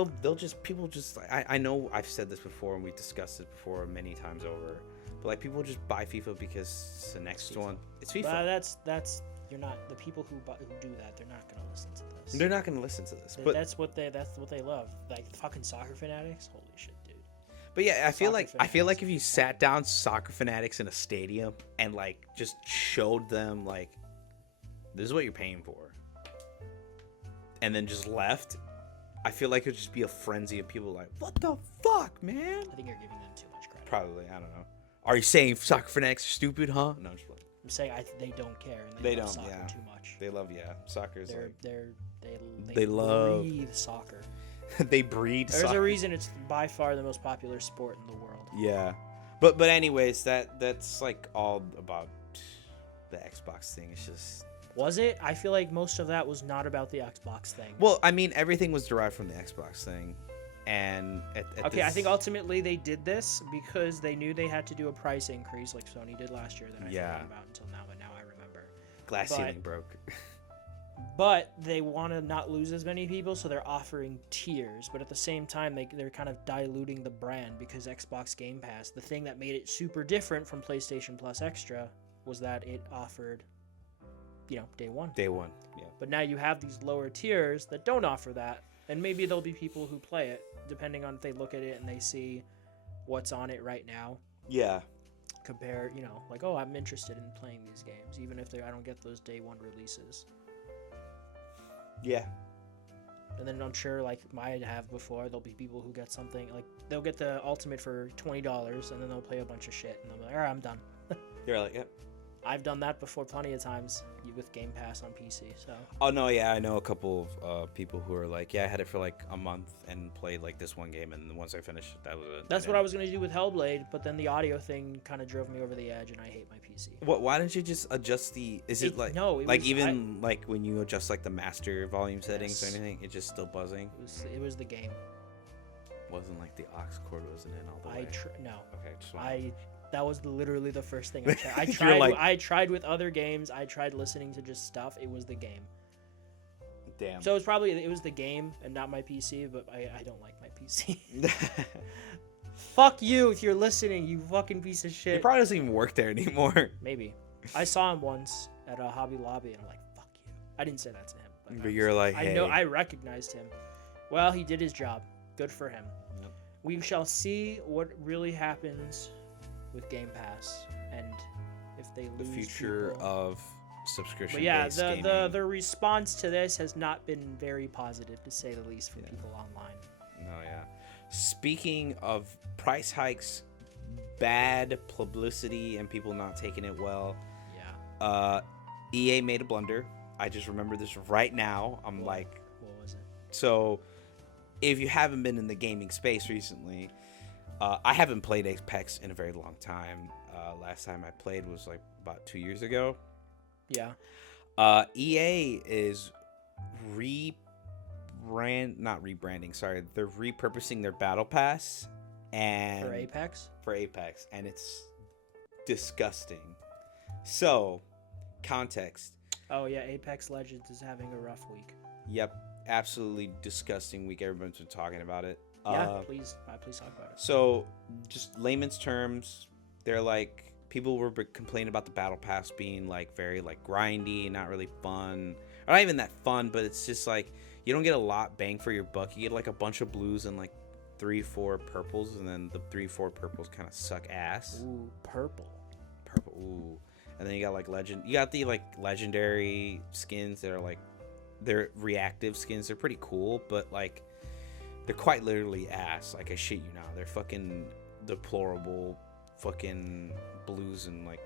people just I know I've said this before and we discussed it before many times over, but people just buy FIFA because it's the next FIFA. one. It's FIFA. That's you're not the people who do that. They're not gonna listen to this. They're not gonna listen to this, but that's what they love. Fucking soccer fanatics. Holy shit, dude. but yeah, I feel Soccer like if you sat down soccer fanatics in a stadium and just showed them this is what you're paying for, and then just left, I feel like it'd just be a frenzy of people what the fuck, man? I think you're giving them too much credit. Probably, I don't know. Are you saying soccer fanatics are stupid, huh? No, I'm just playing. I'm saying they don't care and They love don't, soccer yeah. too much. They love, soccer is They love- breathe soccer. they breed There's soccer. a reason it's by far the most popular sport in the world. Yeah, but anyways, that's all about the Xbox thing. It's just, Was it? I feel like most of that was not about the Xbox thing. well, I mean, everything was derived from the Xbox thing. And Okay, I think ultimately they did this because they knew they had to do a price increase like Sony did last year that I forgot about until now, but now I remember. glass ceiling broke. But they want to not lose as many people, so they're offering tiers. But at the same time, they're kind of diluting the brand because Xbox Game Pass, the thing that made it super different from PlayStation Plus Extra was that it offered, day one. Day one, yeah. But now you have these lower tiers that don't offer that. And maybe there'll be people who play it, depending on if they look at it and they see what's on it right now. Yeah. Compare, like, oh, I'm interested in playing these games, even if I don't get those day one releases. Yeah. And then I'm sure, like I have before, there'll be people who get something, like, they'll get the Ultimate for $20, and then they'll play a bunch of shit, and they'll be like, all right, I'm done. You're like, yep. I've done that before plenty of times with Game Pass on PC, so. Oh, no, yeah, I know a couple of people who are like, yeah, I had it for like a month and played like this one game, and once I finished, that was it. That's what I was going to do with Hellblade, but then the audio thing kind of drove me over the edge, and I hate my PC. Why didn't you just adjust the, like when you adjust like the master volume settings or anything, it's just still buzzing? It was the game. Wasn't like the aux cord wasn't in all the way? No. Okay, just wanted... That was literally the first thing I tried. I tried with other games. I tried listening to just stuff. It was the game. Damn. So it was the game and not my PC, but I don't like my PC. Fuck you if you're listening, you fucking piece of shit. It probably doesn't even work there anymore. Maybe. I saw him once at a Hobby Lobby and I'm like, fuck you. I didn't say that to him. But you're like, hey. I know, I recognized him. Well, he did his job. Good for him. Yep. We shall see what really happens with Game Pass and if they lose the future people. Of subscription. But yeah, the response to this has not been very positive, to say the least, from people online. No, yeah. Speaking of price hikes, bad publicity, and people not taking it well. Yeah. EA made a blunder. I just remember this right now. I'm like, what was it? So, if you haven't been in the gaming space recently. I haven't played Apex in a very long time. Last time I played was like about 2 years ago. Yeah. EA is not rebranding. Sorry, they're repurposing their Battle Pass and for Apex, and it's disgusting. So, context. Oh yeah, Apex Legends is having a rough week. Yep, absolutely disgusting week. Everyone's been talking about it. Yeah, please talk about it. So, just layman's terms, they're like, people were complaining about the Battle Pass being like very like grindy, not really fun, or not even that fun, but it's just like you don't get a lot bang for your buck. You get like a bunch of blues and like 3-4 purples, and then the 3-4 purples kind of suck ass. Ooh, purple. Ooh, and then you got like you got the like legendary skins that are like, they're reactive skins. They're pretty cool, but like, they're quite literally ass. Like, I shit you not. They're fucking deplorable fucking blues and like...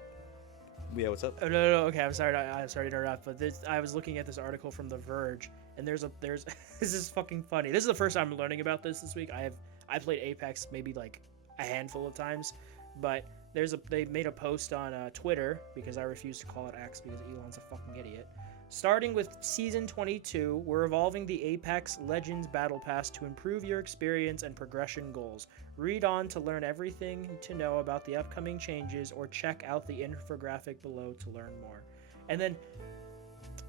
Yeah, what's up? Oh, no. Okay, I'm sorry to interrupt, but I was looking at this article from The Verge, and there's this is fucking funny. This is the first time I'm learning about this week. I played Apex maybe like a handful of times, but they made a post on Twitter, because I refuse to call it X because Elon's a fucking idiot. Starting with Season 22, we're evolving the Apex Legends Battle Pass to improve your experience and progression goals. Read on to learn everything to know about the upcoming changes, or check out the infographic below to learn more. And then,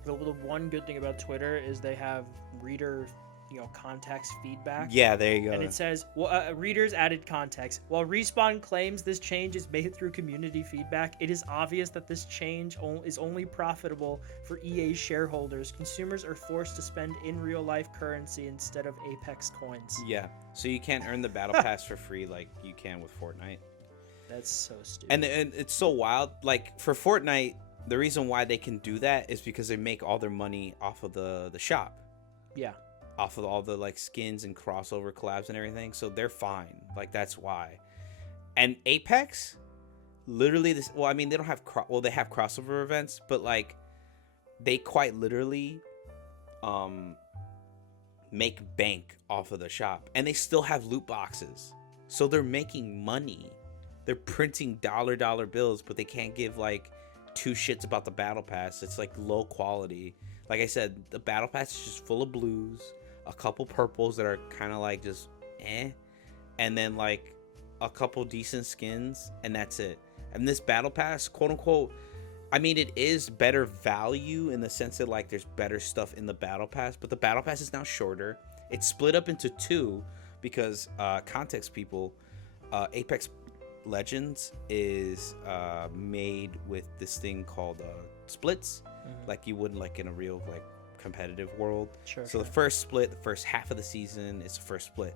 the one good thing about Twitter is they have reader context feedback. Yeah, there you go. And it says, readers added context. While Respawn claims this change is made through community feedback, it is obvious that this change is only profitable for EA shareholders. Consumers are forced to spend in real-life currency instead of Apex coins. Yeah, so you can't earn the Battle Pass for free like you can with Fortnite. That's so stupid. And it's so wild. Like, for Fortnite, the reason why they can do that is because they make all their money off of the shop. Yeah. Off of all the like skins and crossover collabs and everything, so they're fine. Like, that's why. And Apex, literally this. Well, I mean, they don't have they have crossover events, but like, they quite literally, make bank off of the shop, and they still have loot boxes, so they're making money. They're printing dollar bills, but they can't give like two shits about the Battle Pass. It's like low quality. Like I said, the Battle Pass is just full of blues, a couple purples that are kind of like just and then like a couple decent skins, and that's it. And this battle pass, quote unquote, I mean, it is better value in the sense that like there's better stuff in the battle pass, but the battle pass is now shorter. It's split up into two because context people, Apex Legends is made with this thing called splits, like you would like in a real like competitive world. Sure. So the first split, the first half of the season is the first split,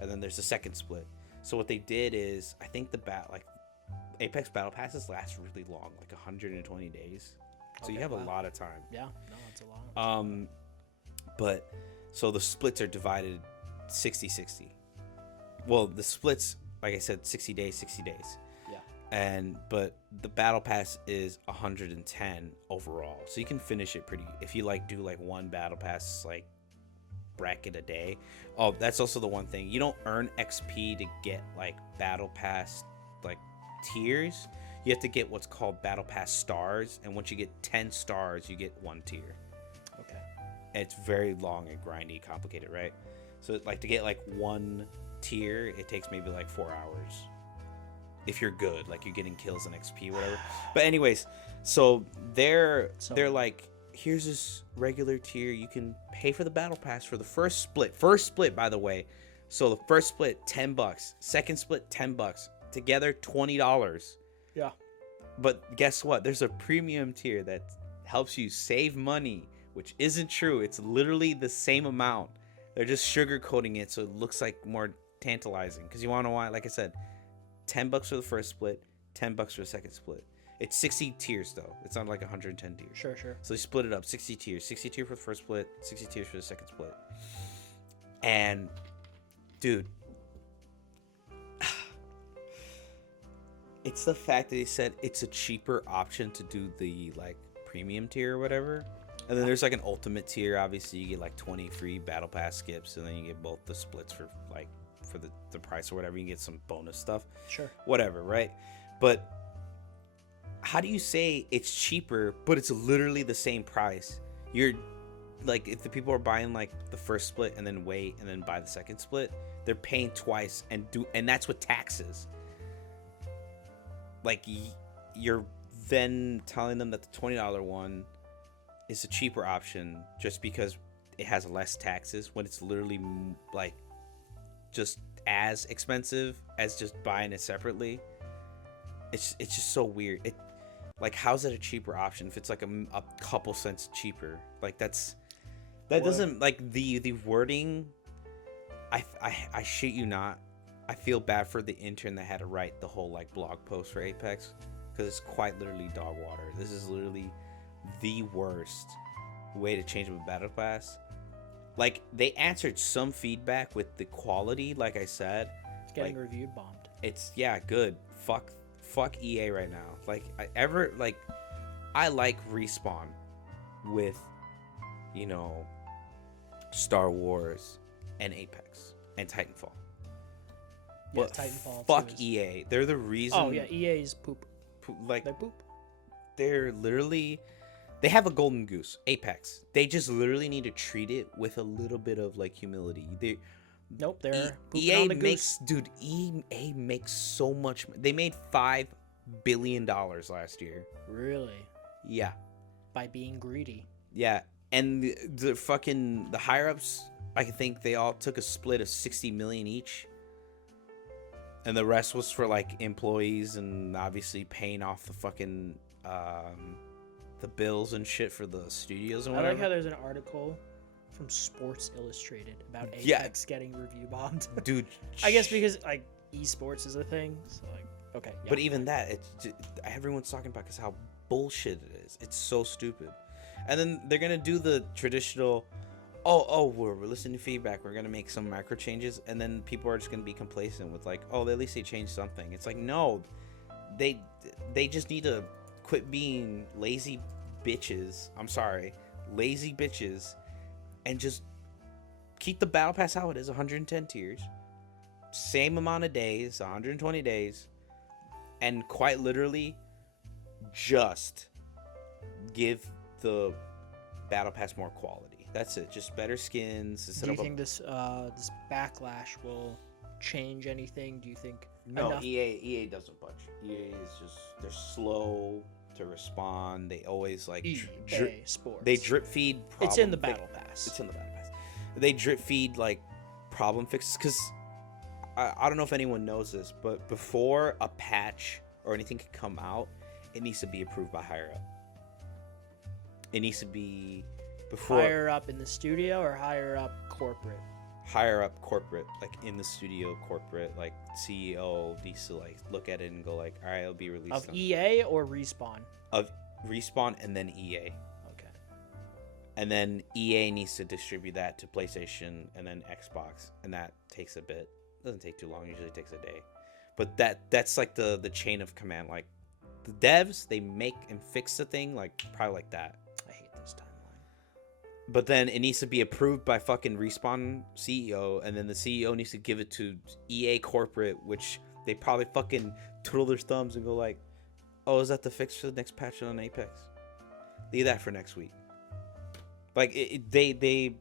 and then there's the second split. So what they did is, I think Apex Battle Passes last really long, like 120 days. So you have a lot of time. Yeah, no, it's a lot. But so the splits are divided 60-60. Well, the splits, like I said, 60 days, 60 days. Yeah. But the battle pass is 110 overall. So you can finish it if you like do like one battle pass like bracket a day. Oh, that's also the one thing. You don't earn XP to get like battle pass like tiers. You have to get what's called battle pass stars, and once you get 10 stars you get one tier. Okay. And it's very long and grindy, complicated, right? So like to get like one tier, it takes maybe like 4 hours if you're good, like you're getting kills and XP, whatever. But anyways, so they're like, here's this regular tier, you can pay for the battle pass for the first split, by the way. So the first split $10, second split $10, together $20. Yeah. But guess what? There's a premium tier that helps you save money, which isn't true. It's literally the same amount. They're just sugarcoating it so it looks like more tantalizing. Because you want to know why? Like I said, $10 for the first split, $10 for the second split. It's 60 tiers though. It's not like 110 tiers. Sure. So they split it up, 60 tiers. 60 tier for the first split, 60 tiers for the second split. And dude, it's the fact that they said it's a cheaper option to do the like premium tier or whatever. And then there's like an ultimate tier. Obviously, you get like 20 free battle pass skips, and then you get both the splits for like for the price or whatever. You can get some bonus stuff. Sure. Whatever, right? But how do you say it's cheaper, but it's literally the same price? You're like, if the people are buying like the first split and then wait and then buy the second split, they're paying twice and that's with taxes. Like you're then telling them that the $20 one is a cheaper option just because it has less taxes, when it's literally like just as expensive as just buying it separately. It's just so weird. Like, how's that a cheaper option if it's like a couple cents cheaper? Like that doesn't, like, the wording. I shit you not, I feel bad for the intern that had to write the whole like blog post for Apex, because it's quite literally dog water. This is literally the worst way to change up a battle pass. Like, they answered some feedback with the quality, like I said. It's getting like, reviewed bombed. It's, yeah, good. Fuck EA right now. Like, I like Respawn with, you know, Star Wars and Apex and Titanfall. Yeah, But Titanfall. fuck EA. They're the reason. Oh yeah, EA's poop. Like, They poop. they're literally, they have a golden goose, Apex. They just literally need to treat it with a little bit of like humility. Nope, they're pooping EA on the makes, goose. dude, EA makes so much. They made $5 billion last year. Really? Yeah, By being greedy. yeah. And the higher ups, I think they all took a split of 60 million each. And the rest was for like employees and obviously paying off the fucking the bills and shit for the studios and I whatever. like how there's an article from Sports Illustrated about Apex Yeah. getting review bombed. Dude, I guess because like esports is a thing. So like, okay. Yeah. But even that, everyone's talking about because how bullshit it is. It's so stupid. And then they're gonna do the traditional, we're listening to feedback, we're gonna make some micro changes, and then people are just gonna be complacent with like, oh, at least they changed something. It's like, no, they just need to quit being lazy bitches. I'm sorry, lazy bitches, and just keep the battle pass how it is, 110 tiers, same amount of days, 120 days, and quite literally just give the battle pass more quality. That's it. Just better skins. Do you think this backlash will change anything? Do you think No, enough? EA doesn't budge. EA is just they're slow to respond. They always like EA Sports. they drip feed. It's in the Battle Pass. It's in the Battle Pass. They drip feed like problem fixes because I don't know if anyone knows this, but before a patch or anything can come out, it needs to be approved by higher up. It needs to be before Higher up in the studio or higher up corporate? higher up corporate, like in the studio corporate, like CEO needs to like look at it and go like, all right, it'll be released Of on- EA or Respawn? of Respawn and then EA. Okay. And then EA needs to distribute that to PlayStation and then Xbox, and that takes a bit. Doesn't take too long. Usually takes a day. But that's like the chain of command. Like the devs, they make and fix the thing like probably like that. I hate this timeline. But then it needs to be approved by fucking Respawn CEO, and then the CEO needs to give it to EA corporate, which they probably fucking twiddle their thumbs and go like, "Oh, is that the fix for the next patch on Apex? Leave that for next week." Like they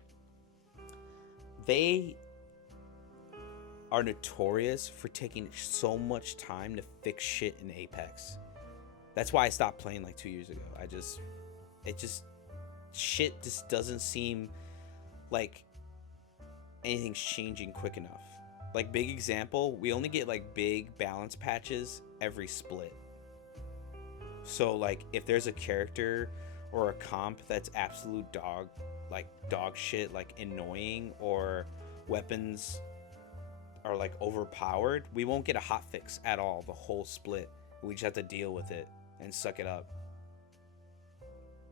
are notorious for taking so much time to fix shit in Apex. That's why I stopped playing like 2 years ago. Shit just doesn't seem like anything's changing quick enough. Like, big example, we only get like big balance patches every split. So like if there's a character or a comp that's absolute dog shit, like annoying, or weapons are like overpowered, we won't get a hotfix at all the whole split. We just have to deal with it and suck it up.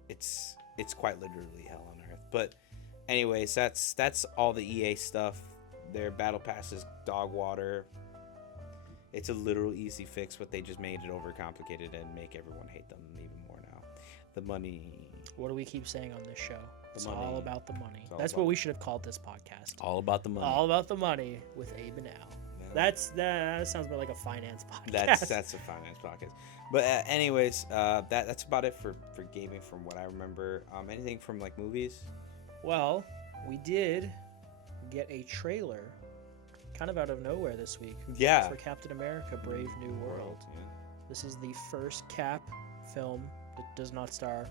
It's quite literally hell on earth. But anyways, that's all the EA stuff. Their battle pass is dog water. It's a literal easy fix, but they just made it overcomplicated and make everyone hate them even more now. The money. What do we keep saying on this show? It's money. all about the money. all That's about what we should have called this podcast. All about the money. All about the money with Abe and Al. Yeah. That sounds more like a finance podcast. That's a finance podcast. But anyways, that's about it for gaming from what I remember. Anything from like movies? Well, we did get a trailer kind of out of nowhere this week. Yeah. For Captain America Brave New World. Yeah. This is the first Cap film that does not star,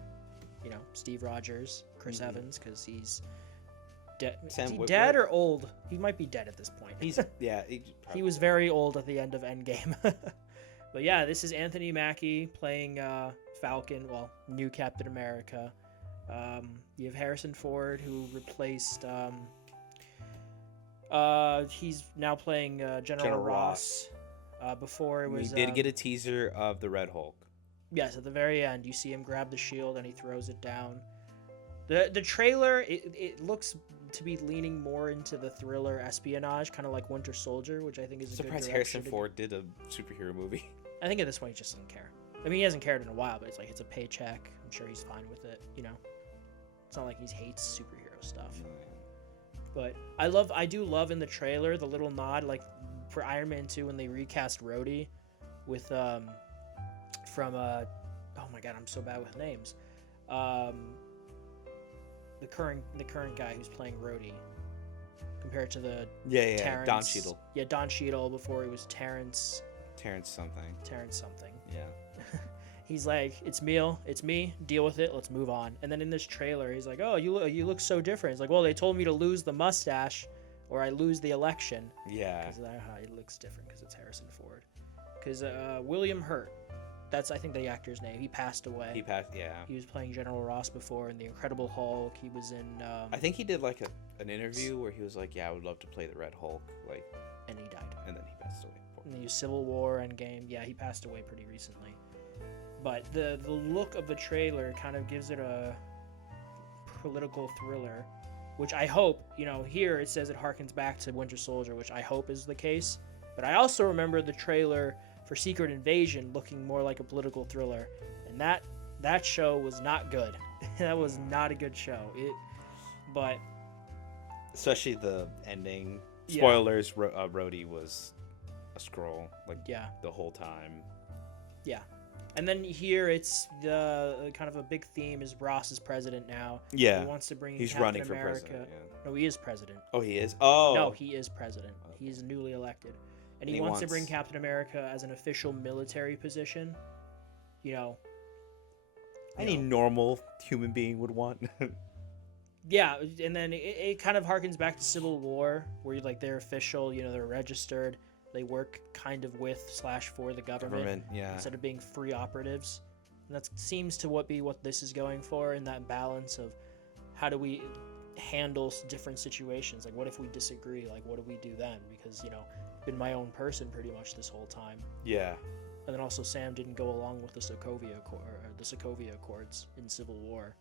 Steve Rogers, Chris Mhm. Evans, because he's dead. Sam Is he Witwer? dead or old? He might be dead at this point. He's yeah. He was very old at the end of Endgame. But yeah, this is Anthony Mackie playing Falcon, well, new Captain America. You have Harrison Ford, who replaced... he's now playing General Ross. Before it was... We did get a teaser of the Red Hulk. Yes, at the very end, you see him grab the shield and he throws it down. The trailer, it looks to be leaning more into the thriller espionage, kind of like Winter Soldier, which I think is a good Surprised direction Harrison to Ford did a superhero movie. I think at this point he just doesn't care. I mean, he hasn't cared in a while, but it's like it's a paycheck. I'm sure he's fine with it. It's not like he hates superhero stuff. But I do love in the trailer the little nod, like for Iron Man 2 when they recast Rhodey with from oh my god, I'm so bad with names. The current guy who's playing Rhodey compared to the Yeah, Terrence, Don Cheadle. Yeah, Don Cheadle before he was Terrence something. Yeah. He's like, it's me, deal with it, let's move on. And then in this trailer, he's like, oh, you look so different. He's like, well, they told me to lose the mustache or I lose the election. Yeah. Because he looks different because it's Harrison Ford. Because William Hurt, that's I think the actor's name. He passed away. Yeah. He was playing General Ross before in The Incredible Hulk. He was in... I think he did like an interview where he was like, yeah, I would love to play the Red Hulk. Like, and he died. and then he passed away. And he was Civil War, Endgame. Yeah, he passed away pretty recently. But the look of the trailer kind of gives it a political thriller, which I hope, here it says it harkens back to Winter Soldier, which I hope is the case. But I also remember the trailer for Secret Invasion looking more like a political thriller, and that show was not good. That was not a good show. But especially the ending. Yeah. Spoilers: Rhodey was a scroll, like yeah, the whole time. yeah. And then here it's the kind of a big theme is Ross is president now. Yeah. He wants to bring in He's Captain running for America. president. Yeah. No, he is president. Oh, he is? Oh. No, he is president. He's newly elected. And he wants to bring Captain America as an official military position. You know. Any normal human being would want. Yeah, and then it kind of harkens back to Civil War, where like they're official, you know, they're registered, they work kind of with/for the government, yeah. instead of being free operatives. And that seems to what this is going for, in that balance of how do we handle different situations? Like, what if we disagree? Like, what do we do then? Because, you know, I've been my own person pretty much this whole time. Yeah. And then also Sam didn't go along with the Sokovia Accords in Civil War.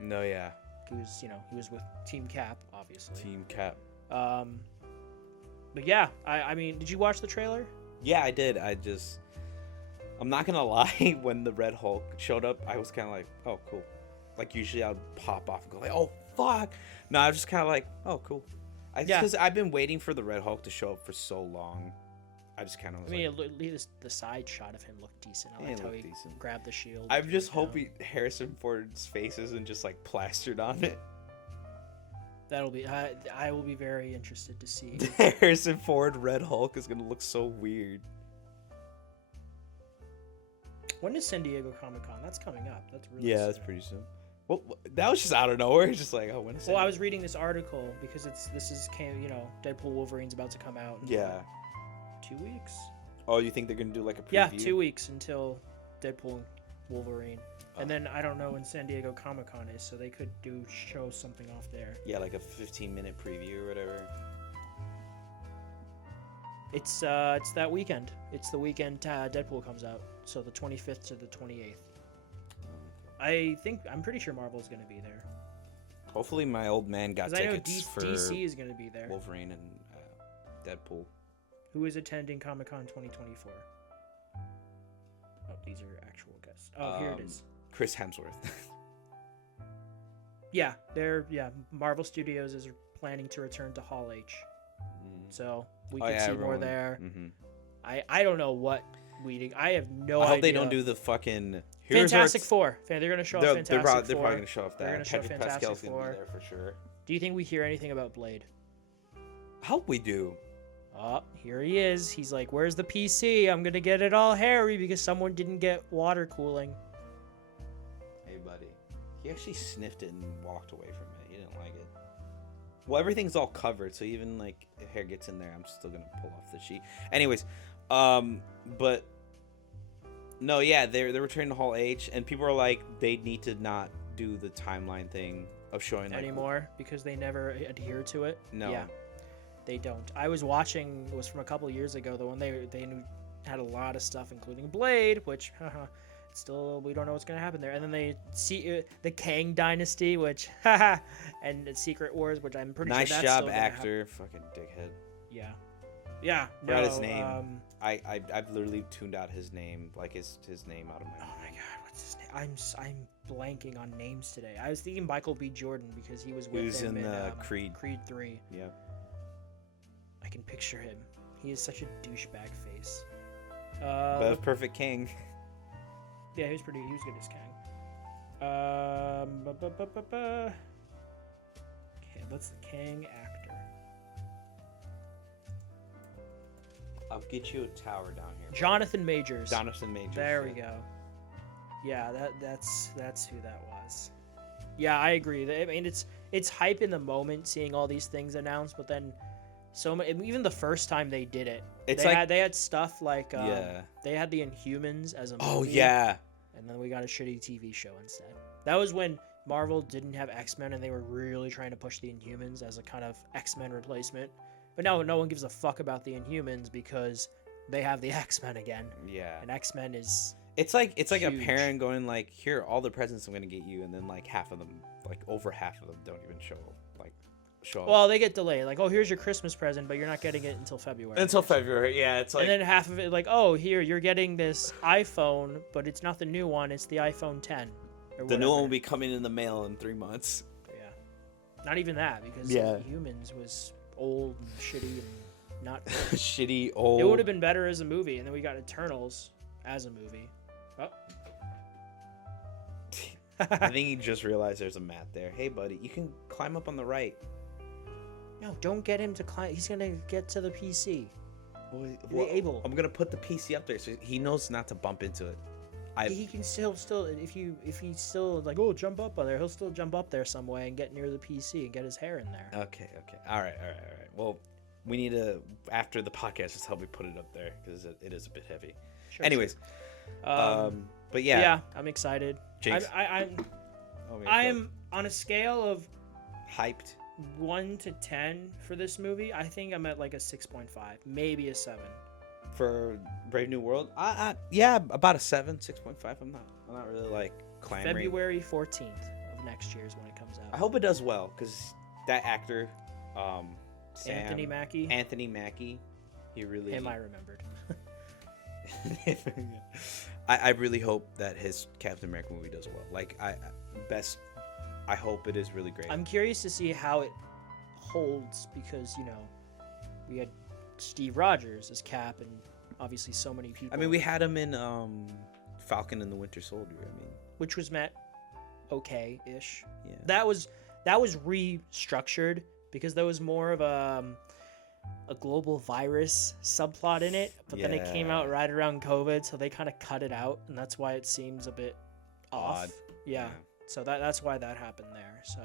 No, yeah. He was with Team Cap, obviously. Team Cap. But yeah, I mean, did you watch the trailer? Yeah, I did. I'm not gonna lie, when the Red Hulk showed up, I was kind of like, oh, cool. Like, usually I'd pop off and go like, oh, fuck. No, I was just kind of like, oh, cool. Because I've been waiting for the Red Hulk to show up for so long. I just kind of was the side shot of him looked decent. I Yeah, liked it how looked he decent. grabbed the shield. I'm just down. hoping Harrison Ford's face isn't just like plastered on it. That'll be. I will be very interested to see. Harrison Ford Red Hulk is gonna look so weird. When is San Diego Comic-Con? That's coming up. That's really Yeah, soon. that's pretty soon. Well, that was just out of nowhere. Just like, oh, when is it? Well, I was reading this article because Deadpool Wolverine's about to come out. In Yeah. 2 weeks. Oh, you think they're gonna do like a preview? Yeah, 2 weeks until Deadpool and Wolverine. And then I don't know when San Diego Comic-Con is, so they could show something off there. Yeah, like a 15-minute preview or whatever. It's that weekend. It's the weekend Deadpool comes out, so the 25th to the 28th. I'm pretty sure Marvel's gonna be there. Hopefully, my old man got Because I know tickets for DC is gonna be there. Wolverine and Deadpool. Who is attending Comic-Con 2024? Oh, these are actual guests. Oh, here it is. Chris Hemsworth. Yeah, Marvel Studios is planning to return to Hall H. So we can see more there. Mm-hmm. I don't know what I have no idea. I hope they don't do the fucking Fantastic Four. They're gonna show off Fantastic Four. They're probably gonna show off that. They're gonna show Pedro Fantastic Pascal's gonna Four. be there for sure. Do you think we hear anything about Blade? I hope we do. Oh, here he is. He's like, "Where's the PC? I'm gonna get it all hairy because someone didn't get water cooling." Hey, buddy. He actually sniffed it and walked away from it. He didn't like it. Well, everything's all covered, so even like if hair gets in there, I'm still gonna pull off the sheet. Anyways, but no, yeah, they're returning to Hall H, and people are like, they need to not do the timeline thing of showing like, anymore because they never adhere to it. No. Yeah, they don't. I was watching. It was from a couple of years ago. The one they had a lot of stuff, including Blade, which still we don't know what's gonna happen there. And then they see the Kang Dynasty, which and Secret Wars, which I'm pretty nice sure that's job, still gonna actor. Fucking dickhead. Yeah. Forgot his name. I've literally tuned out his name, like his name out of my. Oh my god, what's his name? I'm blanking on names today. I was thinking Michael B. Jordan because he was with him in in Creed. Creed 3. Yeah. I can picture him. He has such a douchebag face. But a perfect king. Yeah, he was good as Kang. Okay, what's the Kang actor? I'll get you a tower down here. Jonathan Majors. Jonathan Majors. There we go. Yeah, that's who that was. Yeah, I agree. I mean, it's hype in the moment seeing all these things announced, but then even the first time they did it, they had stuff like they had the Inhumans as a movie. Oh yeah. And then we got a shitty TV show instead. That was when Marvel didn't have X-Men and they were really trying to push the Inhumans as a kind of X-Men replacement. But now no one gives a fuck about the Inhumans because they have the X-Men again. Yeah. And X-Men is It's like a huge. parent going like, "Here are all the presents I'm gonna get you," and then like half of them, like over half of them, don't even show up. Well, they get delayed. Like, oh, here's your Christmas present, but you're not getting it until February. Until February, yeah. It's like, and then half of it, like, oh, here you're getting this iPhone, but it's not the new one. It's the iPhone 10. Or the new one will whatever. be coming in the mail in 3 months. Yeah. Not even that because Humans was old and shitty and not. Shitty old. It would have been better as a movie, and then we got Eternals as a movie. Oh. I think he just realized there's a mat there. Hey, buddy, you can climb up on the right. No, don't get him to climb. He's gonna get to the PC. Well, able. I'm gonna put the PC up there so he knows not to bump into it. He can still if he's still like, oh, jump up on there, he'll still jump up there some way and get near the PC and get his hair in there. Okay. All right. Well, we need to, after the podcast, just help me put it up there because it is a bit heavy. Sure, Anyways, sure. but yeah. Yeah, I'm excited. Jake's- I am on a scale of hyped. 1 to 10 for this movie. I think I'm at like a 6.5, maybe a 7. For Brave New World, yeah, about a 7, 6.5. I'm not really like clamoring. February 14th of next year is when it comes out. I hope it does well because that actor, Anthony Mackie. Anthony Mackie, he really. Him, I remembered. I really hope that his Captain America movie does well. Like I hope it is really great. I'm curious to see how it holds because we had Steve Rogers as Cap and obviously so many people. I mean, we had him in Falcon and the Winter Soldier. I mean, which was met okay-ish. Yeah. That was restructured because there was more of a global virus subplot in it, but then it came out right around COVID, so they kind of cut it out, and that's why it seems a bit off. Odd. Yeah. So that's why that happened there. So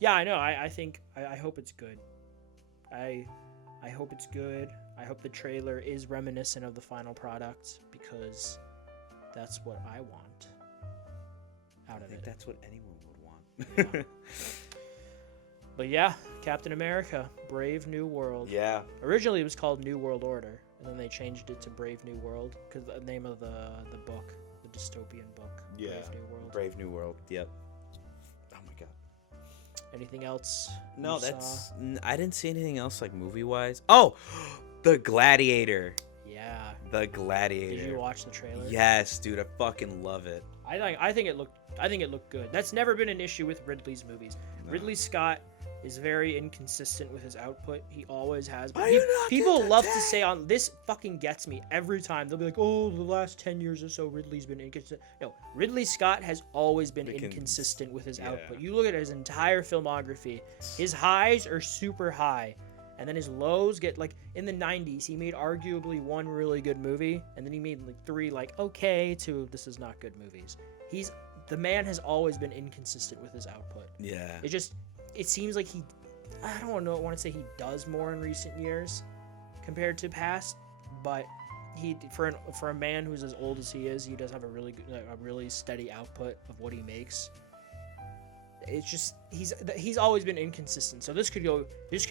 yeah, I know. I think I hope it's good. I hope it's good. I hope the trailer is reminiscent of the final product because that's what I want out of it. That's what anyone would want. Yeah. But yeah, Captain America, Brave New World. Yeah. Originally it was called New World Order, and then they changed it to Brave New World because the name of the book, the dystopian book. Yeah. Brave New World. Brave New World. Yep. Oh my god. Anything else? No, you that's. saw? I didn't see anything else like movie wise. Oh, The Gladiator. Yeah. The Gladiator. Did you watch the trailer? Yes, dude. I fucking love it. I think it looked good. That's never been an issue with Ridley's movies. No. Ridley Scott is very inconsistent with his output. He always has been. Are you not People getting love that? to say on this fucking gets me every time. They'll be like, "Oh, the last 10 years or so Ridley's been inconsistent." No, Ridley Scott has always been inconsistent with his output. You look at his entire filmography. His highs are super high, and then his lows get like in the 90s. He made arguably one really good movie, and then he made like 3 like okay to this is not good movies. The man has always been inconsistent with his output. Yeah. It seems like I don't want to say he does more in recent years compared to past, but for a man who's as old as he is, he does have a really steady output of what he makes. It's just he's always been inconsistent. So this could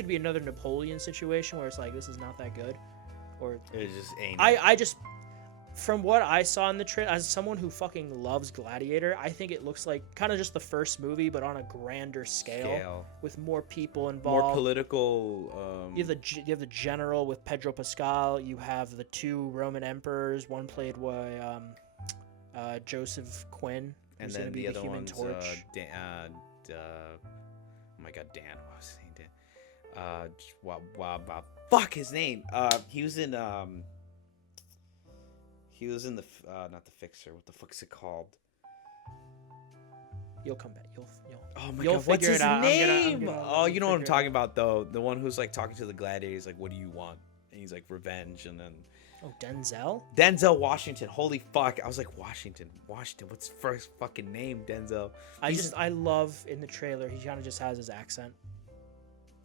be another Napoleon situation where it's like this is not that good, or It just ain't. I just from what I saw in the trailer, as someone who fucking loves Gladiator, I think it looks like kind of just the first movie, but on a grander scale. With more people involved. More political. You have the general with Pedro Pascal. You have the 2 Roman emperors. One played by Joseph Quinn, and who's then gonna be the the other Human one's Torch. oh my god, Dan. What was his name? Dan. Fuck his name. He was in the not the Fixer. What the fuck's it called? You'll come back. You'll Oh my you'll god, what's figure his it out. name? I'm You know what I'm figure it talking about though. The one who's like talking to the gladiators, like, "What do you want?" And he's like, "Revenge." And then Oh, Denzel? Denzel Washington. Holy fuck! I was like, Washington. What's his first fucking name? Denzel. I love in the trailer. He kind of just has his accent.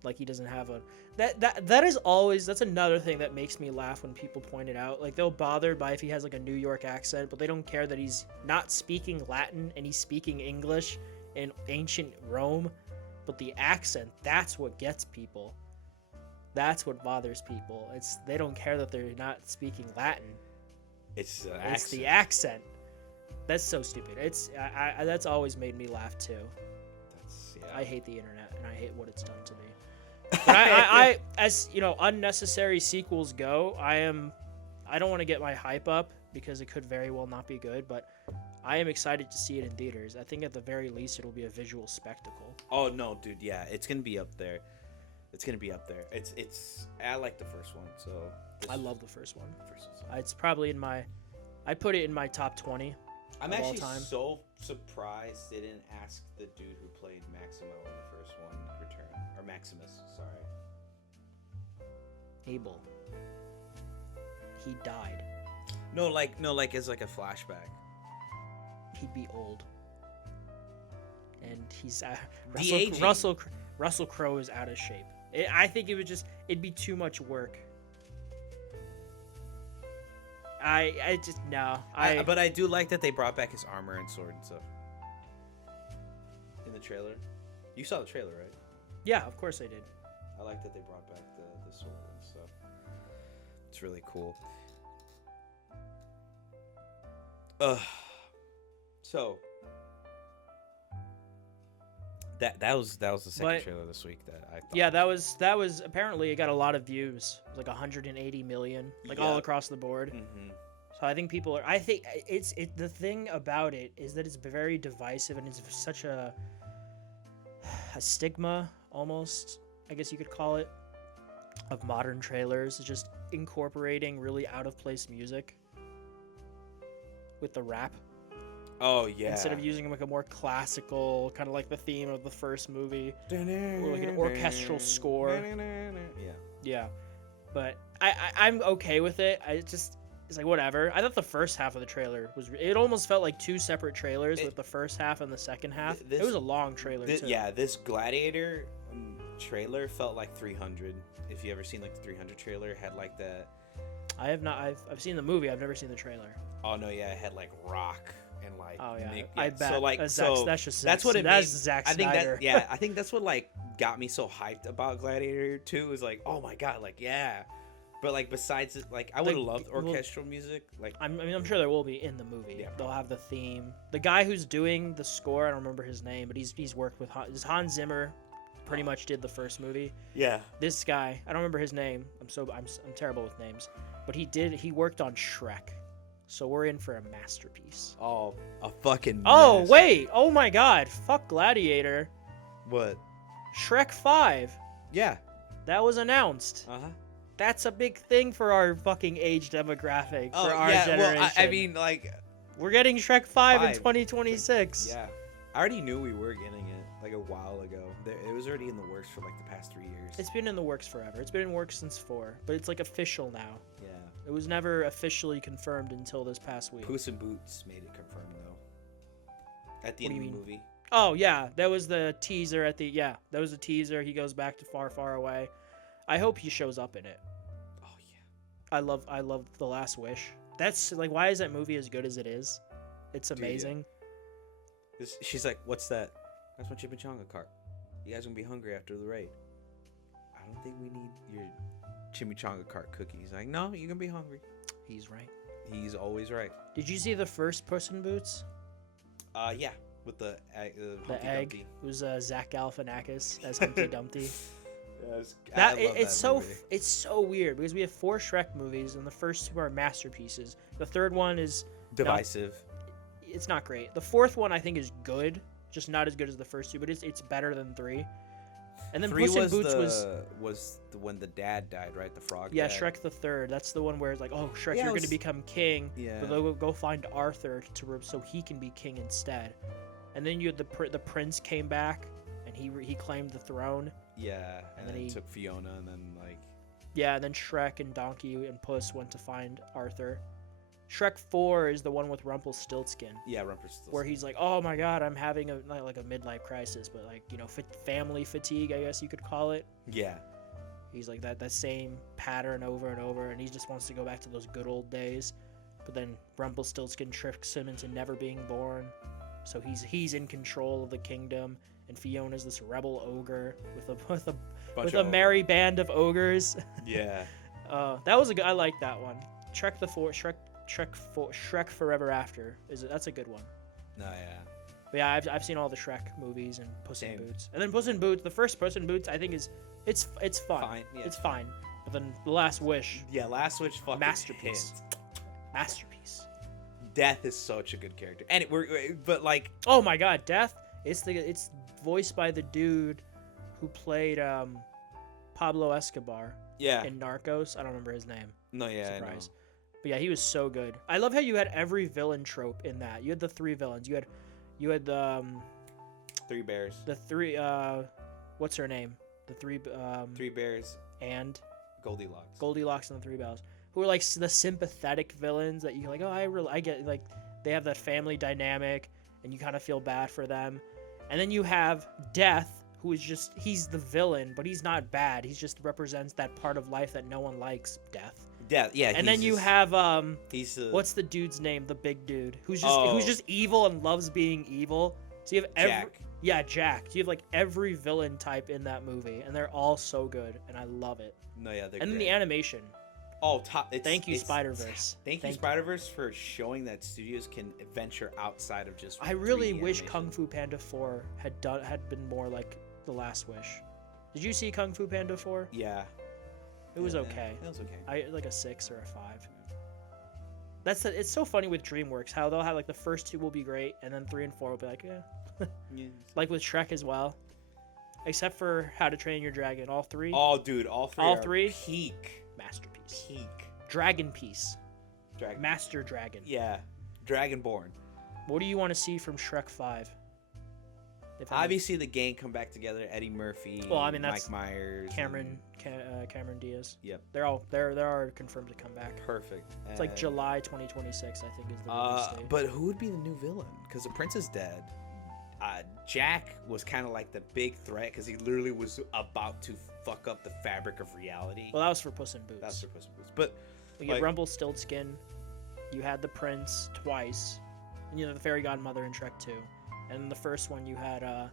Like he doesn't have a that's another thing that makes me laugh when people point it out. Like they'll bother by if he has like a New York accent, but they don't care that he's not speaking Latin and he's speaking English in ancient Rome. But the accent, that's what gets people. That's what bothers people. They don't care that they're not speaking Latin. It's the accent. That's so stupid. That's always made me laugh too. I hate the internet and I hate what it's done to me. But I as you know, unnecessary sequels go, I don't want to get my hype up because it could very well not be good, but I am excited to see it in theaters. I think at the very least it'll be a visual spectacle. Oh no, dude, yeah, it's gonna be up there. It's I like the first one, so I love the first one. It's probably I'd put it in my top 20 I'm of all actually time. so surprised they didn't ask the dude who played Maximo in the first one return, or Maximus. Sorry. Abel. He died. No, like as like a flashback. He'd be old. And he's De-aging. Russell Crowe is out of shape. I think it'd be too much work. I just no. But I do like that they brought back his armor and sword and stuff. In the trailer. You saw the trailer, right? Yeah, of course I did. I like that they brought back the sword and stuff. It's really cool. So that was the second trailer this week that I thought. Yeah, that was apparently it got a lot of views. It was like 180 million, like all across the board. Mm-hmm. So I think people are. I think the thing about it is that it's very divisive and it's such a stigma almost, I guess you could call it, of modern trailers. It's just incorporating really out of place music with the rap. Oh yeah. Instead of using like a more classical, kind of like the theme of the first movie, or like an orchestral score. Yeah. Yeah, but I'm okay with it. It's like whatever. I thought the first half of the trailer it almost felt like two separate trailers with the first half and the second half. It was a long trailer too. Yeah, this Gladiator trailer felt like 300. If you ever seen like the 300 trailer, it had like the. I have not. I've seen the movie. I've never seen the trailer. Oh no, yeah, it had like Rock and like. Oh yeah, Nick, I bet. So like, that's just that's what it. That's made, Zack I think Snyder. I think that's what like got me so hyped about Gladiator 2. Is like, oh my god, like yeah. But like besides it, like I would have loved orchestral music. Like I'm sure there will be in the movie. Yeah, they'll have the theme. The guy who's doing the score, I don't remember his name, but he's worked with Hans Zimmer. Pretty much did the first movie. Yeah. This guy, I don't remember his name. I'm terrible with names, but he worked on Shrek. So we're in for a masterpiece. Oh, a fucking. Oh mess. wait! Oh my God! Fuck Gladiator. What? Shrek 5. Yeah. That was announced. Uh huh. That's a big thing for our fucking age demographic. Oh for our yeah. generation. Well, I mean, like. We're getting Shrek 5 in 2026. Yeah. I already knew we were getting it like a while ago. It was already in the works for like the past 3 years. It's been in the works forever. It's been in works since 4, but it's like official now. Yeah. It was never officially confirmed until this past week. Puss in Boots made it confirmed though. At the end of the movie. Oh yeah, that was the teaser at the that was the teaser. He goes back to far, far away. I hope he shows up in it. Oh yeah. I love The Last Wish. That's like, why is that movie as good as it is? It's amazing. She's like, what's that? That's my chimichanga cart. You guys gonna be hungry after the raid. I don't think we need your chimichanga cart cookies. Like, no, you're gonna be hungry. He's right. He's always right. Did you see the first Puss in Boots? Yeah, with the egg. The egg. Dumpty. It was Zach Galifianakis as Humpty Dumpty. Yes, It's so weird because we have 4 Shrek movies and the first 2 are masterpieces. The third one is divisive. It's not great. The fourth one I think is good, just not as good as the first 2, but it's better than 3. And then 3 Puss in Boots was when the dad died, right? The frog. Yeah, dad. Shrek the third. That's the one where it's like, oh, Shrek, you're going to become king. Yeah. But they'll go find Arthur so he can be king instead. And then you had the prince came back, and he claimed the throne. Yeah, and then he took Fiona, and then like. Yeah, and then Shrek and Donkey and Puss went to find Arthur. Shrek 4 is the one with Rumpelstiltskin. Yeah, Rumpelstiltskin. Where he's like, oh my god, I'm having a midlife crisis, but like, you know, family fatigue, I guess you could call it. Yeah. He's like that same pattern over and over, and he just wants to go back to those good old days. But then Rumpelstiltskin tricks him into never being born. So he's in control of the kingdom, and Fiona's this rebel ogre with a merry band of ogres. Yeah. That was I like that one. Shrek Forever After that's a good one. No, yeah. But yeah, I've seen all the Shrek movies and Puss in Boots. And then Puss in Boots, the first Puss in Boots, I think it's fun. Fine, yeah. It's fine. But then The Last Wish. Yeah, Last Wish fucking masterpiece. hit. Masterpiece. Death is such a good character. And but like, oh my god, Death, it's voiced by the dude who played Pablo Escobar. Yeah. In Narcos. I don't remember his name. No, yeah. Surprise. But yeah, he was so good. I love how you had every villain trope in that. You had the 3 villains. You had the 3 bears. the 3 what's her name? The 3 3 bears. and Goldilocks and the 3 bells, who are like the sympathetic villains that you like. Oh, I get, like, they have that family dynamic, and you kind of feel bad for them. And then you have Death, who is just, he's the villain, but he's not bad. He just represents that part of life that no one likes, Death. Yeah. And then you have he's what's the dude's name? The big dude who's just evil and loves being evil. So you have Jack. Jack. You have like every villain type in that movie, and they're all so good, and I love it. No, yeah, they're And then great. the animation. Thank you, it's- Spider-Verse. Thank you, Spider-Verse, for showing that studios can venture outside of just. I really 3D wish animation. Kung Fu Panda 4 had been more like The Last Wish. Did you see Kung Fu Panda 4? Yeah. It was Yeah, okay. It was okay. I like a 6 or a 5. It's so funny with DreamWorks how they'll have like the first 2 will be great, and then 3 and 4 will be like, yeah. Yeah. Like with Shrek as well. Except for How to Train Your Dragon, all 3 Oh, dude, all three. All are 3? Peak. Masterpiece. Peak. Dragon Piece. Dragon. Master Dragon. Yeah. Dragonborn. What do you want to see from Shrek 5? If any? Obviously, the gang come back together. Eddie Murphy. Well, I mean, that's Mike Myers. Cameron Diaz. Yep. They're all confirmed to come back. Perfect. It's like July 2026, I think, is the release date. But who would be the new villain? Because the prince is dead. Jack was kind of like the big threat because he literally was about to fuck up the fabric of reality. Well, that was for Puss in Boots. That's for Puss in Boots. But You get like- Rumpelstiltskin. You had the prince twice. And you had the fairy godmother in Shrek 2. And in the first one, you had, oh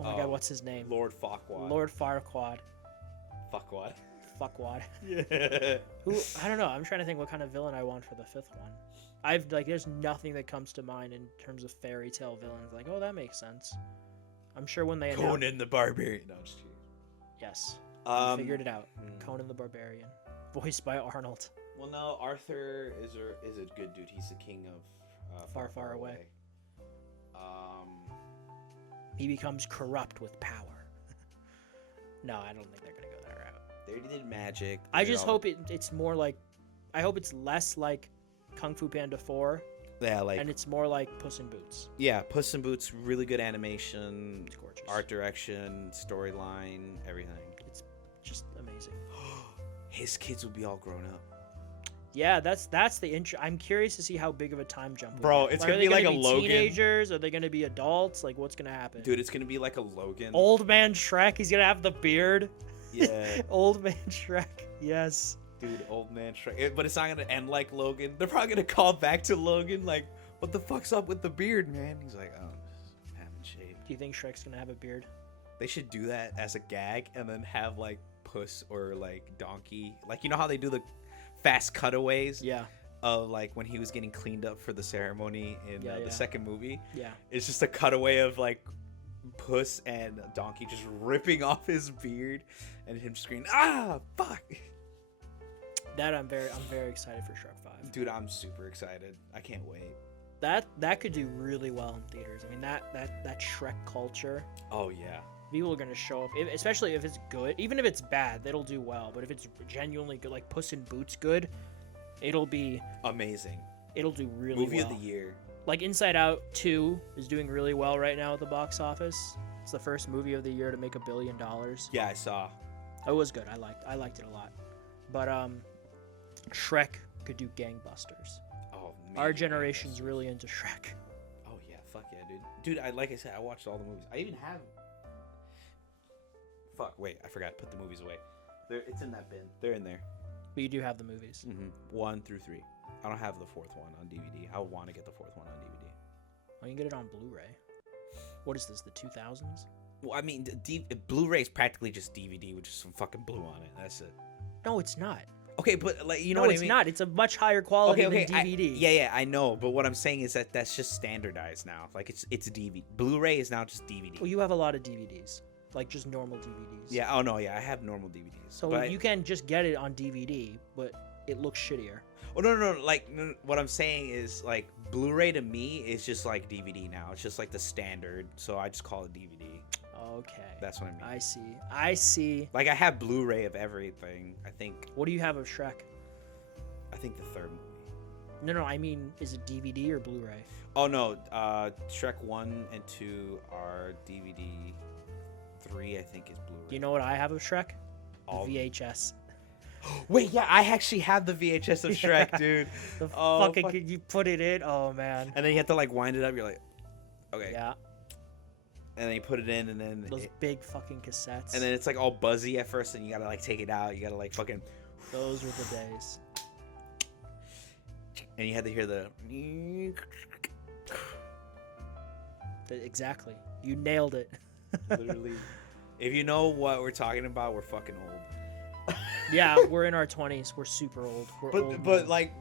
my god, what's his name? Lord Farquaad. Lord Farquaad. Fuckwad. Fuckwad. Yeah. Who, I don't know. I'm trying to think what kind of villain I want for the 5th one. There's nothing that comes to mind in terms of fairy tale villains. Like, oh, that makes sense. I'm sure when they announce... Conan the Barbarian. No, I'm just kidding. Yes. I figured it out. hmm. Conan the Barbarian. Voiced by Arnold. Well, no, Arthur is a good dude. He's the king of Far, far away. He becomes corrupt with power. No, I don't think they're going to go that route. They already did magic. I just hope it's more like... I hope it's less like Kung Fu Panda 4, Yeah, like and it's more like Puss in Boots. yeah, Puss in Boots, really good animation, It's gorgeous. art direction, storyline, everything. It's just amazing. His kids will be all grown up. Yeah, that's the intro. I'm curious to see how big of a time jump. we Bro, get. it's Are gonna they be like a be Logan. Teenagers? Are they gonna be adults? Like, what's gonna happen? Dude, it's gonna be like a Logan. Old man Shrek. He's gonna have the beard. Yeah. Old man Shrek. Yes. Dude, old man Shrek. But it's not gonna end like Logan. They're probably gonna call back to Logan like, what the fuck's up with the beard, man? He's like, oh, just haven't shaved. Do you think Shrek's gonna have a beard? They should do that as a gag and then have like Puss or like Donkey. Like, you know how they do the fast cutaways Yeah. of like when he was getting cleaned up for the ceremony in Yeah, yeah. the second movie? Yeah. It's just a cutaway of like Puss and Donkey just ripping off his beard and him screaming, ah, fuck. That I'm very excited for Shrek 5. Dude, I'm super excited. I can't wait. That could do really well in theaters. I mean, that Shrek culture. Oh yeah. People are gonna show up, especially if it's good. Even if it's bad, it'll do well. But if it's genuinely good, like Puss in Boots good, it'll do Amazing. really Movie well. of the year. Like Inside Out 2 is doing really well right now at the box office. It's the first movie of the year to make $1 billion. Yeah, I saw. It was good. I liked it a lot. But Shrek could do gangbusters. Oh, man. Our generation's really into Shrek. Oh yeah, fuck yeah, dude. Dude, like I said, I watched all the movies. I even have. Fuck, wait, I forgot. Put the movies away. It's in that bin. They're in there. But you do have the movies. 1 through 3. I don't have the 4th one on DVD. I want to get the 4th one on DVD. Oh, you can get it on Blu-ray. What is this? The 2000s? Well, I mean, Blu-ray is practically just DVD with just some fucking blue on it. That's it. No, it's not. Okay, but like you know No, what it's I mean? not. It's a much higher quality Okay, than DVD. yeah, I know. But what I'm saying is that's just standardized now. Like it's DVD. Blu-ray is now just DVD. Well, you have a lot of DVDs, like just normal DVDs. Yeah. Oh no. Yeah, I have normal DVDs. So but you can just get it on DVD, but it looks shittier. Oh no. Like what I'm saying is like Blu-ray to me is just like DVD now. It's just like the standard. So I just call it DVD. Okay. That's what I mean. I see. Like I have Blu-ray of everything. I think. What do you have of Shrek? I think the third movie. No, I mean, is it DVD or Blu-ray? Oh no, Shrek 1 and 2 are DVD. 3 I think is Blu-ray. Do you know what I have of Shrek? All The VHS. Wait, yeah, I actually have the VHS of Shrek, dude. The Oh, fucking fuck. you put it in. Oh man. And then you have to like wind it up. You're like, okay. Yeah. And then you put it in, and then Those big fucking cassettes. and then it's like all buzzy at first, and you gotta like take it out. You gotta like fucking, Those were the days. and you had to hear the. Exactly. You nailed it. Literally, if you know what we're talking about, we're fucking old. Yeah, we're in our 20s. We're super old. We're old But now. like,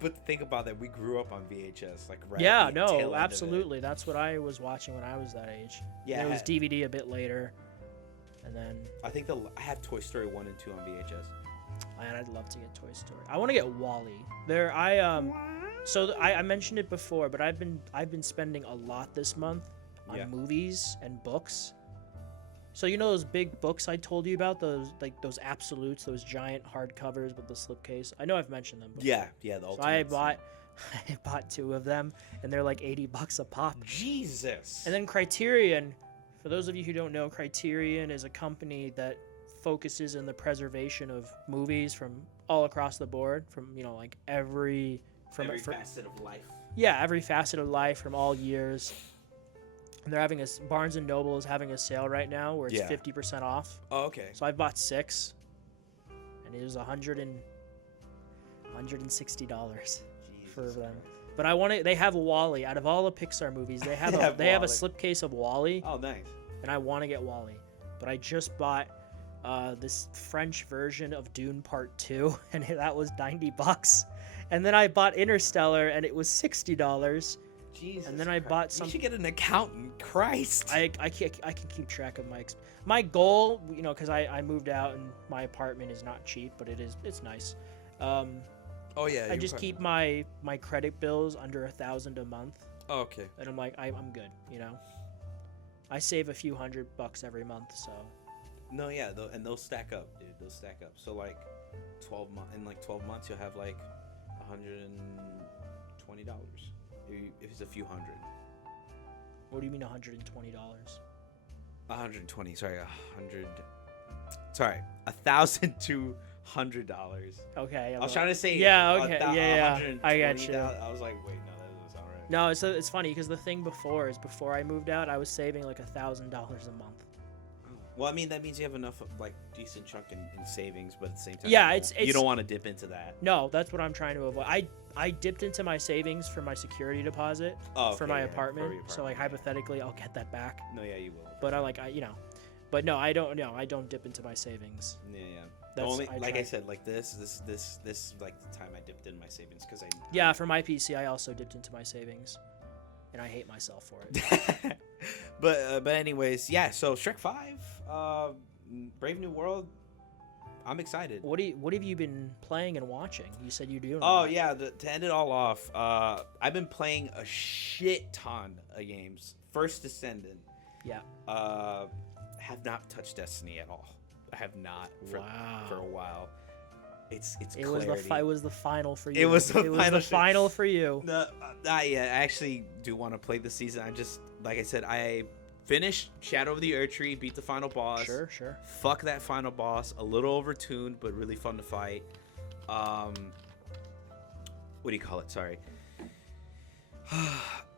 but think about that. We grew up on VHS, like right. Yeah, at the tail end no, of it. absolutely. That's what I was watching when I was that age. Yeah, And it was DVD a bit later, and then I think I have Toy Story 1 and 2 on VHS. man, I'd love to get Toy Story. I want to get Wall-E. I mentioned it before, but I've been spending a lot this month on Yeah. movies and books. So you know those big books I told you about, those absolutes, those giant hardcovers with the slipcase. I know I've mentioned them before. Yeah, the So ultimate. I bought 2 of them, and they're like $80 a pop. Jesus. And then Criterion, for those of you who don't know, Criterion is a company that focuses in the preservation of movies from all across the board, from like every facet of life. every facet of life from all years. And they're having Barnes and Noble is having a sale right now where it's Yeah. 50% off. Oh, okay. So I bought 6, and it was $160 for Jesus them. Christ. But they have a Wall-E. Out of all the Pixar movies, they have They have a Wall-E. slipcase of Wall-E, Oh, nice. and I want to get Wall-E. But I just bought this French version of Dune Part 2, and that was $90. And then I bought Interstellar, and it was $60. Jesus. And then I Christ. bought some. You should get an accountant. Christ. I can keep track of my goal, because I moved out and my apartment is not cheap, but it's nice. Oh yeah. I just keep my credit bills under $1,000 a month, Oh, okay. and I'm like I'm good. I save a few $100 every month, so No, yeah, and those stack up, dude. Those stack up. So like, 12 months, you'll have like $120. If it's a few hundred. what do you mean $120? 120. Sorry, 100. Sorry, $1,200. Okay. I was trying to say. Yeah, okay, yeah, I got you. I was like, wait, no, that doesn't sound right. No, it's funny because the thing before I moved out, I was saving like $1,000 a month. Well, I mean, that means you have enough, like, decent chunk in savings, but at the same time, Yeah, you don't want to dip into that. No, that's what I'm trying to avoid. I dipped into my savings for my security deposit for my apartment. So like hypothetically, I'll get that back. No, yeah, you will. But but no, I don't. No, I don't dip into my savings. Yeah, yeah. That's- Only, I like try- I said, like this is like the time I dipped in my savings because I. Yeah, for my PC, I also dipped into my savings, and I hate myself for it. but anyways, yeah. So Shrek 5, Brave New World. I'm excited. What have you been playing and watching? You said you do. Oh yeah, to end it all off, I've been playing a shit ton of games. First Descendant. Yeah. Have not touched Destiny at all. I have not for a while. It's It clarity. was the final for you. It was the final shit. final for you. No, I actually do want to play this season. I just, like I said, I finished Shadow of the Erdtree, beat the final boss. Sure. Fuck that final boss. A little overtuned, but really fun to fight. What do you call it? Sorry.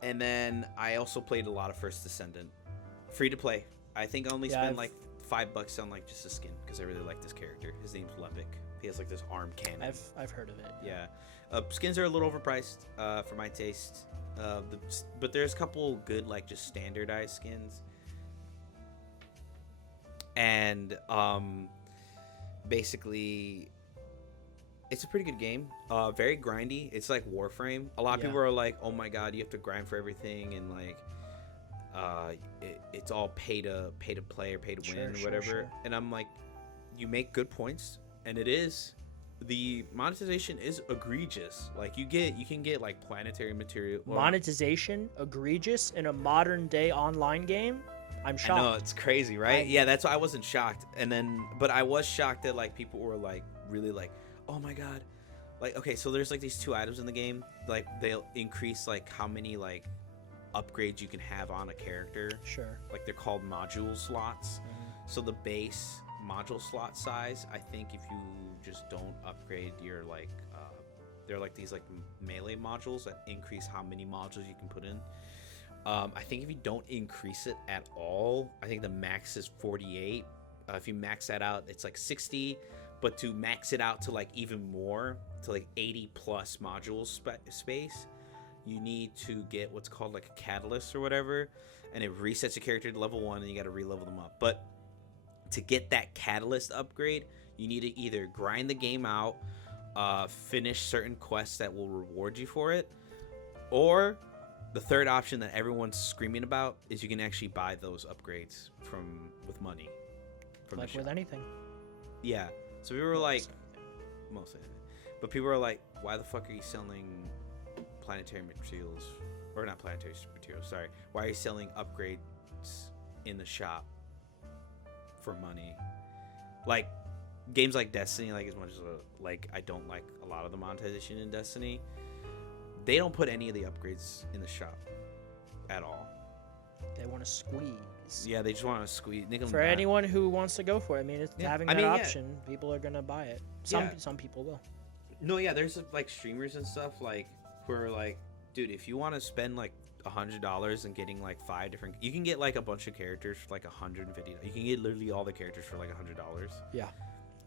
And then I also played a lot of First Descendant. Free to play. I think I only spent like $5 on like just a skin because I really like this character. His name's Lepic. He has like this arm cannon. I've heard of it. Yeah. Skins are a little overpriced for my taste. But there's a couple good like just standardized skins. And basically it's a pretty good game. Very grindy. It's like Warframe. A lot of people are like, "Oh my god, you have to grind for everything," and like it's all pay to play or pay to win or whatever. Sure. And I'm like, you make good points, and it is. The monetization is egregious. Like you can get like planetary material. Monetization egregious in a modern day online game. I'm shocked. I know, it's crazy, right? Yeah, that's why I wasn't shocked. But I was shocked that like people were like really like, oh my god, like, okay, so there's like these two items in the game. Like they'll increase like how many like upgrades you can have on a character. Sure. Like they're called module slots. Mhm. So the base module slot size, I think if you just don't upgrade your like they're like these like melee modules that increase how many modules you can put in. I think if you don't increase it at all, I think the max is 48. If you max that out, it's like 60. But to max it out to like even more, to like 80 plus module space, you need to get what's called like a catalyst or whatever, and it resets your character to level 1, and you got to re-level them up. But to get that catalyst upgrade, you need to either grind the game out, finish certain quests that will reward you for it, or the third option that everyone's screaming about is you can actually buy those upgrades with money from Like the with shop. anything. Yeah. So we were like, mostly, but people were like, why the fuck are you selling planetary materials, or not planetary materials? Sorry, why are you selling upgrades in the shop for money? Like games like Destiny, like as much as like I don't like a lot of the monetization in Destiny, they don't put any of the upgrades in the shop at all. They want to squeeze. Yeah, they just want to squeeze. For anyone who wants to go for it, I mean, it's Yeah. having I that mean, yeah. option, people are gonna buy it. Yeah. Some people will. No, yeah, there's like streamers and stuff like who are like, dude, if you want to spend like $100 and getting like 5 different, you can get like a bunch of characters for like $150. You can get literally all the characters for like $100. Yeah.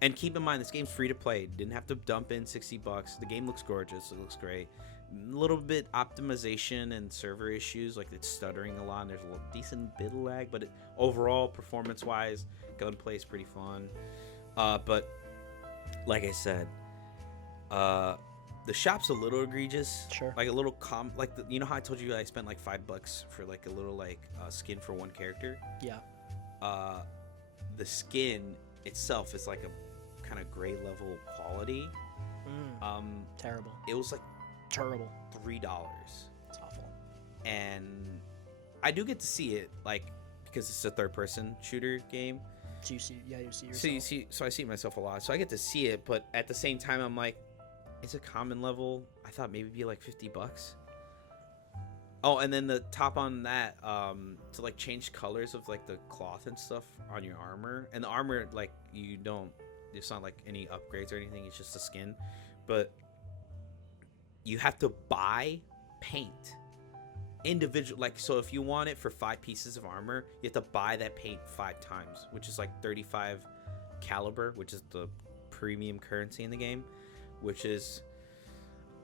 And keep in mind, this game's free to play. Didn't have to dump in $60. The game looks gorgeous. It looks great. A little bit optimization and server issues, like it's stuttering a lot. And there's a decent bit of lag, but overall, performance-wise, gunplay is pretty fun. But like I said, the shop's a little egregious. Sure. Like a little you know how I told you I spent like $5 for like a little like skin for one character. Yeah. The skin itself is like a kind of gray level quality. Terrible. It was like Terrible. $3, It's awful. and I do get to see it like because it's a third-person shooter game. So you see, yeah, you see yourself. So I see myself a lot. So I get to see it, but at the same time, I'm like, it's a common level. I thought maybe it'd be like $50. Oh, and then the top on that, to like change colors of like the cloth and stuff on your armor, and the armor like it's not like any upgrades or anything. It's just the skin, but you have to buy paint individual. Like, so if you want it for 5 pieces of armor, you have to buy that paint 5 times, which is like 35 caliber, which is the premium currency in the game, which is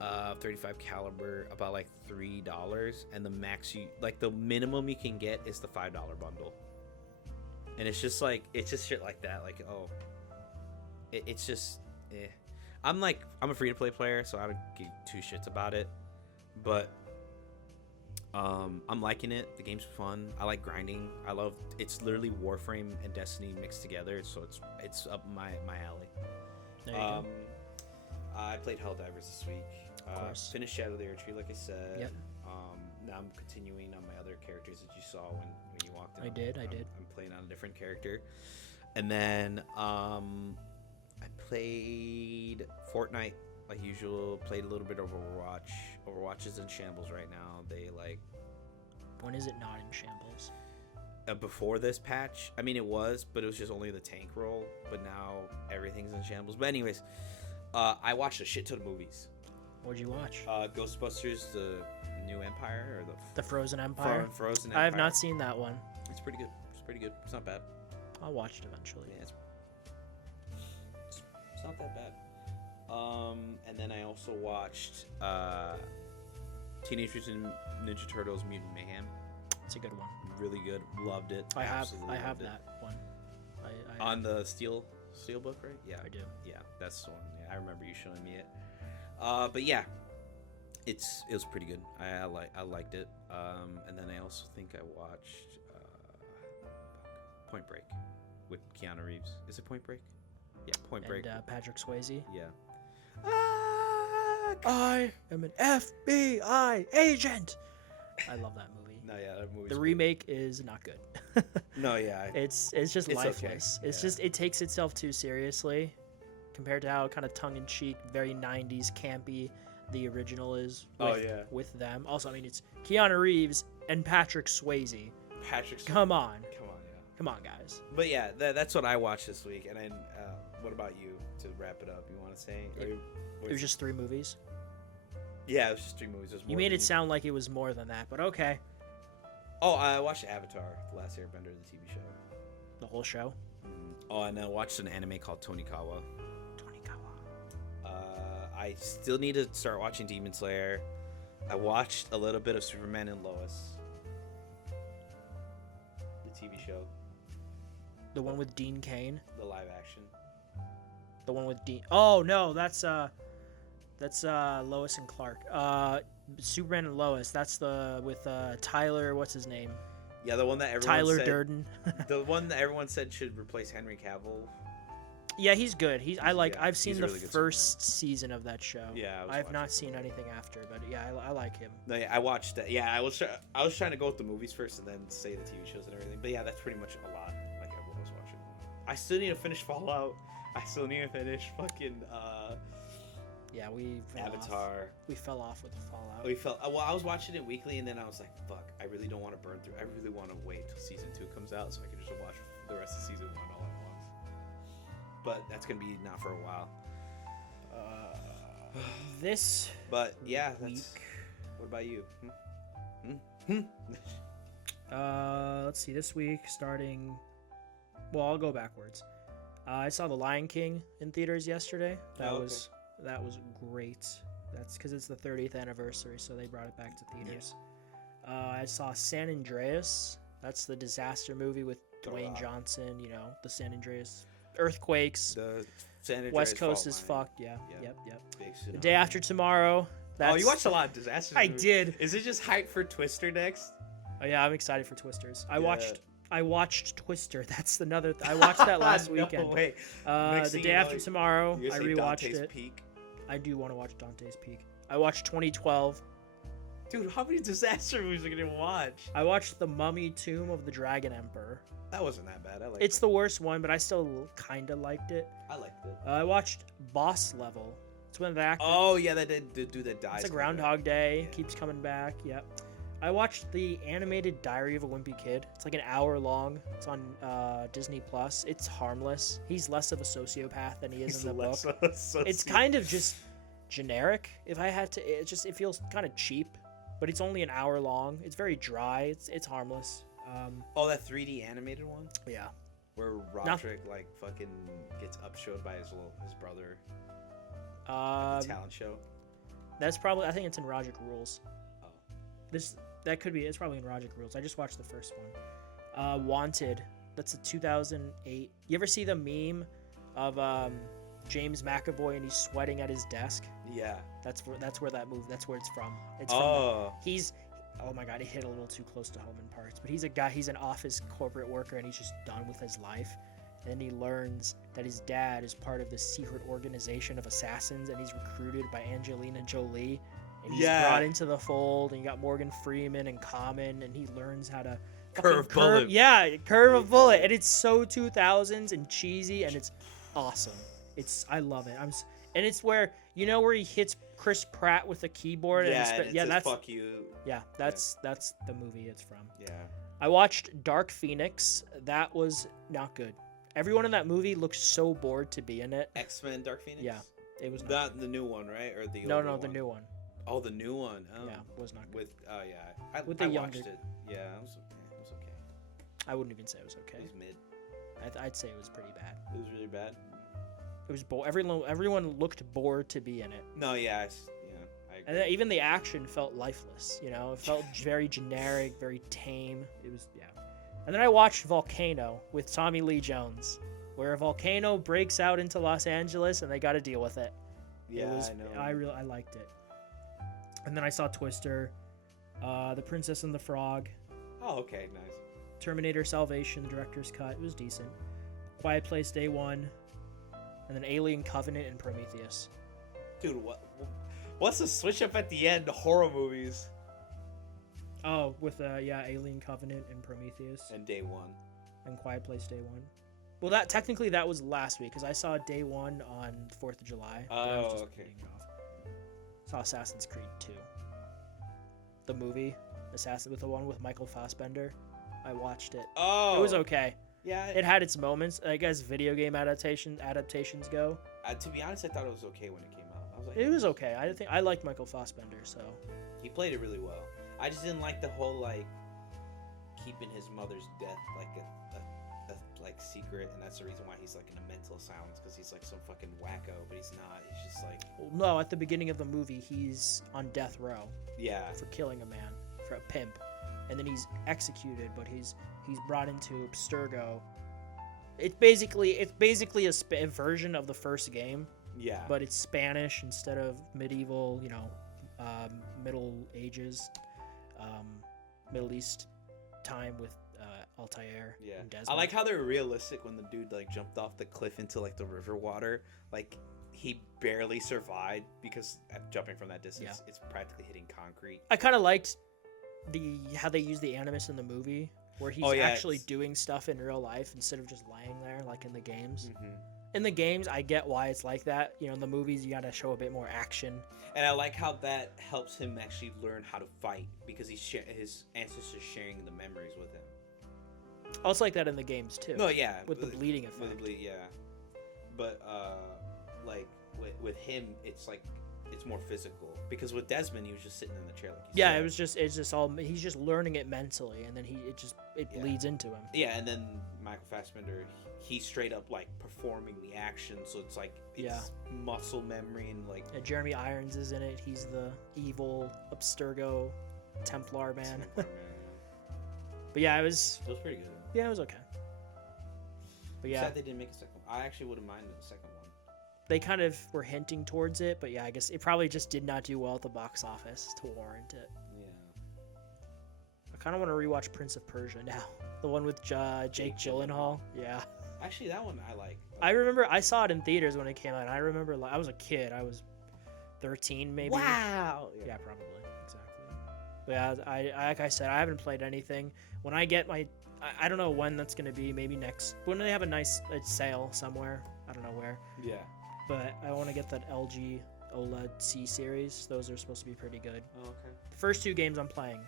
35 caliber, about like $3, and the max the minimum you can get is the $5 bundle. And it's just shit like that. Like, oh, it's just I'm a free to play player, so I don't give 2 shits about it, but I'm liking it. The game's fun. I like grinding. It's literally Warframe and Destiny mixed together, so it's up my alley. There you go. I played Helldivers this week. Of course. Finished Shadow of the Air Tree, like I said. Yep. Now I'm continuing on my other characters that you saw when you walked in. I did. I'm playing on a different character. And then I played Fortnite like usual. Played a little bit of Overwatch. Overwatch is in shambles right now. They When is it not in shambles? before this patch, I mean it was, but it was just only the tank role. But now everything's in shambles. But anyways, I watched a shit ton of movies. What'd you watch? Ghostbusters: The New Empire, or The Frozen Empire. Frozen Empire. I have not seen that one. It's pretty good. It's not bad. I'll watch it eventually. Yeah, it's not that bad. And then I also watched Teenage Mutant Ninja Turtles: Mutant Mayhem. It's a good one. Really good. Loved it. I have Absolutely loved it. that one. I On the Steel book, right? Yeah, I do. Yeah, that's the one. Yeah, I remember you showing me it. But yeah, it was pretty good. I liked it. And then I also think I watched Point Break with Keanu Reeves. Is it Point Break? Yeah, Point Break. And Patrick Swayze. Yeah. I am an FBI agent. I love that movie. No, yeah, that movie's The good. remake is not good. No, yeah. It's just It's okay. lifeless. It's Yeah. just it takes itself too seriously, compared to how kind of tongue-in-cheek, very 90s campy the original is with them. Also, I mean, it's Keanu Reeves and Patrick Swayze. Come on. Come on, guys. But yeah, that's what I watched this week. And then, what about you to wrap it up? You want to say? It was just 3 movies. Yeah, it was just 3 movies. You made it sound like it was more than that, but okay. Oh, I watched Avatar, The Last Airbender, the TV show. The whole show? Oh, and I watched an anime called Tonikawa. I still need to start watching Demon Slayer. I watched a little bit of Superman and Lois, the TV show. The one with Dean Cain? The live action. The one with Dean... Oh, no, that's Lois and Clark. Superman and Lois, that's the with Tyler, what's his name? Yeah, the one that everyone Tyler said... Durden. The one that everyone said should replace Henry Cavill. Yeah, he's good. I've seen the really good first season of that show. Yeah, I've not seen anything after, but yeah, I like him. No, yeah, I watched that. Yeah, I was trying to go with the movies first and then say the TV shows and everything. But yeah, that's pretty much a lot like everyone was watching. I still need to finish Fallout. I still need to finish fucking Yeah, we fell Avatar. Off. We fell off with Fallout. Well, I was watching it weekly and then I was like, fuck, I really don't want to burn through. I really want to wait till season 2 comes out so I can just watch the rest of season 1 all at once. But that's gonna be not for a while. This. But yeah, week. What about you? Let's see. This week, starting. Well, I'll go backwards. I saw The Lion King in theaters yesterday. That was great. That's because it's the 30th anniversary, so they brought it back to theaters. Yeah. I saw San Andreas. That's the disaster movie with Dwayne Johnson. You know, the San Andreas earthquakes. The San Andreas West Coast fault is line. fucked. Yeah. Yep. Big The Day After Tomorrow. That's... you watched a lot of disasters. I did. Is it just hype for Twister next? Oh yeah, I'm excited for Twisters. I watched Twister. That's another. I watched that last weekend. No way. The Day After Tomorrow. I rewatched Dante's it. Peak? I do want to watch Dante's Peak. I watched 2012. Dude, how many disaster movies are you gonna watch? I watched The Mummy: Tomb of the Dragon Emperor. That wasn't that bad. I liked It's the worst one, but I still kind of liked it. I liked it. I watched Boss Level. It's when the actor. Oh yeah, that did do that. Dies. It's a Groundhog Day. Yeah. Keeps coming back. Yep. I watched the animated Diary of a Wimpy Kid. It's like an hour long. It's on Disney Plus. It's harmless. He's less of a sociopath than he is in the book. It's kind of just generic. If I had to, it feels kind of cheap. But it's only an hour long. It's very dry. It's harmless. That 3D animated one. Yeah. Where Roderick like fucking gets upshowed by his brother. The talent show. That's probably. I think it's in Project Rules. Oh. That could be. It's probably in Project Rules. I just watched the first one. Wanted. That's a 2008. You ever see the meme of James McAvoy and he's sweating at his desk? Yeah. That's where That's where it's from. It's from. Oh my god, it hit a little too close to home in parts. But he's an office corporate worker and he's just done with his life. And then he learns that his dad is part of this secret organization of assassins and he's recruited by Angelina Jolie. And he's brought into the fold, and you got Morgan Freeman and Common, and he learns how to curve bullet. Yeah, curve a bullet. And it's so 2000s and cheesy, and it's awesome. I love it. And it's where he hits Chris Pratt with a keyboard. That's fuck you. Yeah, that's the movie it's from. Yeah. I watched Dark Phoenix. That was not good. Everyone in that movie looked so bored to be in it. X-Men Dark Phoenix? Yeah, it was not the new one, right? Or the No, the new one. Oh, the new one. Oh. Yeah, was not good. I watched it. Yeah, it was okay. I wouldn't even say it was okay. It was mid. I'd say it was pretty bad. It was really bad. It was everyone looked bored to be in it. No, yeah, I agree. And even the action felt lifeless. It felt very generic, very tame. It was And then I watched Volcano with Tommy Lee Jones, where a volcano breaks out into Los Angeles and they got to deal with it. Yeah, I know. I liked it. And then I saw Twister, The Princess and the Frog. Oh, okay, nice. Terminator Salvation, director's cut. It was decent. Quiet Place Day 1. And then Alien Covenant and Prometheus. Dude, what's the switch up at the end? Horror movies. Oh, with Alien Covenant and Prometheus. And Day 1. And Quiet Place Day 1. Well, that technically that was last week because I saw day 1 on 4th of July. but I was Oh, just okay. reading it off. Saw Assassin's Creed 2. The movie, with the one with Michael Fassbender. I watched it. Oh, It was okay. Yeah, It had its moments, like as video game adaptations go. to be honest, I thought it was okay when it came out. I was like, It was okay. I think I liked Michael Fassbender, so he played it really well. I just didn't like the whole like keeping his mother's death like a like secret, and that's the reason why he's like in a mental asylum, because he's like some fucking wacko, but he's not. He's just like, well, no. At the beginning of the movie, he's on death row yeah, for killing a man, for a pimp, and then he's executed. But he's brought into Abstergo. It's basically a version of the first game, yeah, but it's Spanish instead of medieval. Middle Ages, Middle East time with Altair yeah. and Desmond. I like how they're realistic when the dude like jumped off the cliff into like the river water. Like he barely survived because jumping from that distance, it's practically hitting concrete. I kind of liked how they used the animus in the movie, where he's actually doing stuff in real life instead of just lying there like in the games. Mm-hmm. In the games, I get why it's like that. In the movies, you gotta show a bit more action. And I like how that helps him actually learn how to fight, because his ancestors sharing the memories with him. Oh, it's like that in the games too. No, yeah, with the bleeding effect. With the yeah, but like with him, it's like it's more physical, because with Desmond, he was just sitting in the chair. Like you said. it's just all he's just learning it mentally, and then it bleeds into him. Yeah, and then Michael Fassbender, he straight up like performing the action, so it's like muscle memory and like. Yeah, Jeremy Irons is in it. He's the evil Abstergo Templar man. But yeah, it was pretty good. Yeah, it was okay. But yeah, Sad they didn't make a second. I actually would have minded the second one. they kind of were hinting towards it, but yeah, I guess it probably just did not do well at the box office to warrant it. Yeah. I kind of want to rewatch Prince of Persia now, the one with Jake Gyllenhaal. Yeah, Actually, that one I like. I remember I saw it in theaters when it came out. And I remember I was a kid. I was 13 maybe. Wow. Yeah, probably exactly. But yeah, I like I said, I haven't played anything. When I get I don't know when that's gonna be. Maybe when they have a nice sale somewhere. I don't know where. Yeah. But I want to get that LG OLED C series. Those are supposed to be pretty good. Oh, okay. The first 2 games I'm playing: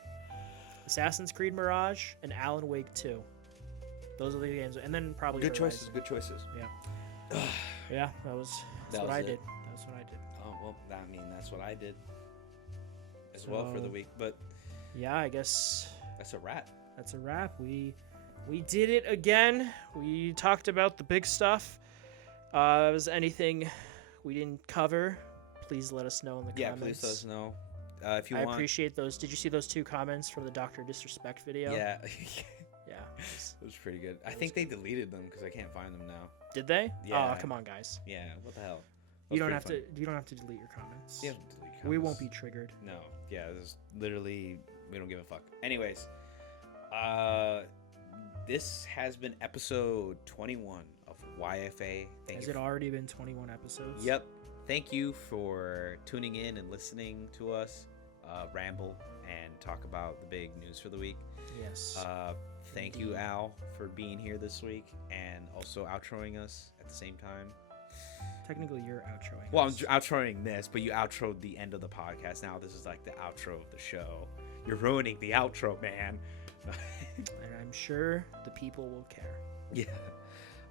Assassin's Creed Mirage and Alan Wake 2. Those are the games, and then probably Good Horizon. choices. Good choices. Yeah. Yeah, that's what I did. That's what I did. Oh well, that's what I did as well for the week. But yeah, I guess that's a wrap. That's a wrap. We did it again. We talked about the big stuff. Was anything we didn't cover? Please let us know in the comments. Yeah, please let us know. If you I want. appreciate those. Did you see those 2 comments from the Dr. Disrespect video? Yeah. Yeah. It was pretty good. I think they deleted them because I can't find them now. Did they? Yeah. Oh, come on, guys. Yeah. What the hell? You don't have to delete your comments. Yeah. We won't be triggered. No. Yeah. This literally, we don't give a fuck. Anyways, this has been episode 21 of YFA. Has it already been 21 episodes? Yep. Thank you for tuning in and listening to us ramble and talk about the big news for the week. Yes. Thank you, Al, for being here this week and also outroing us at the same time. Technically, you're outroing. Well, us. I'm outroing this, but you outroed the end of the podcast. Now this is like the outro of the show. You're ruining the outro, man. And I'm sure the people will care. Yeah.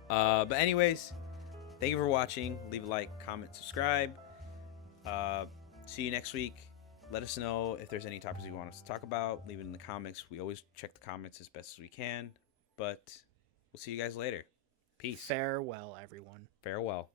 But anyways, thank you for watching. Leave a like, comment, subscribe. See you next week. Let us know if there's any topics you want us to talk about. Leave it in the comments. We always check the comments as best as we can. But we'll see you guys later. Peace. Farewell, everyone. Farewell.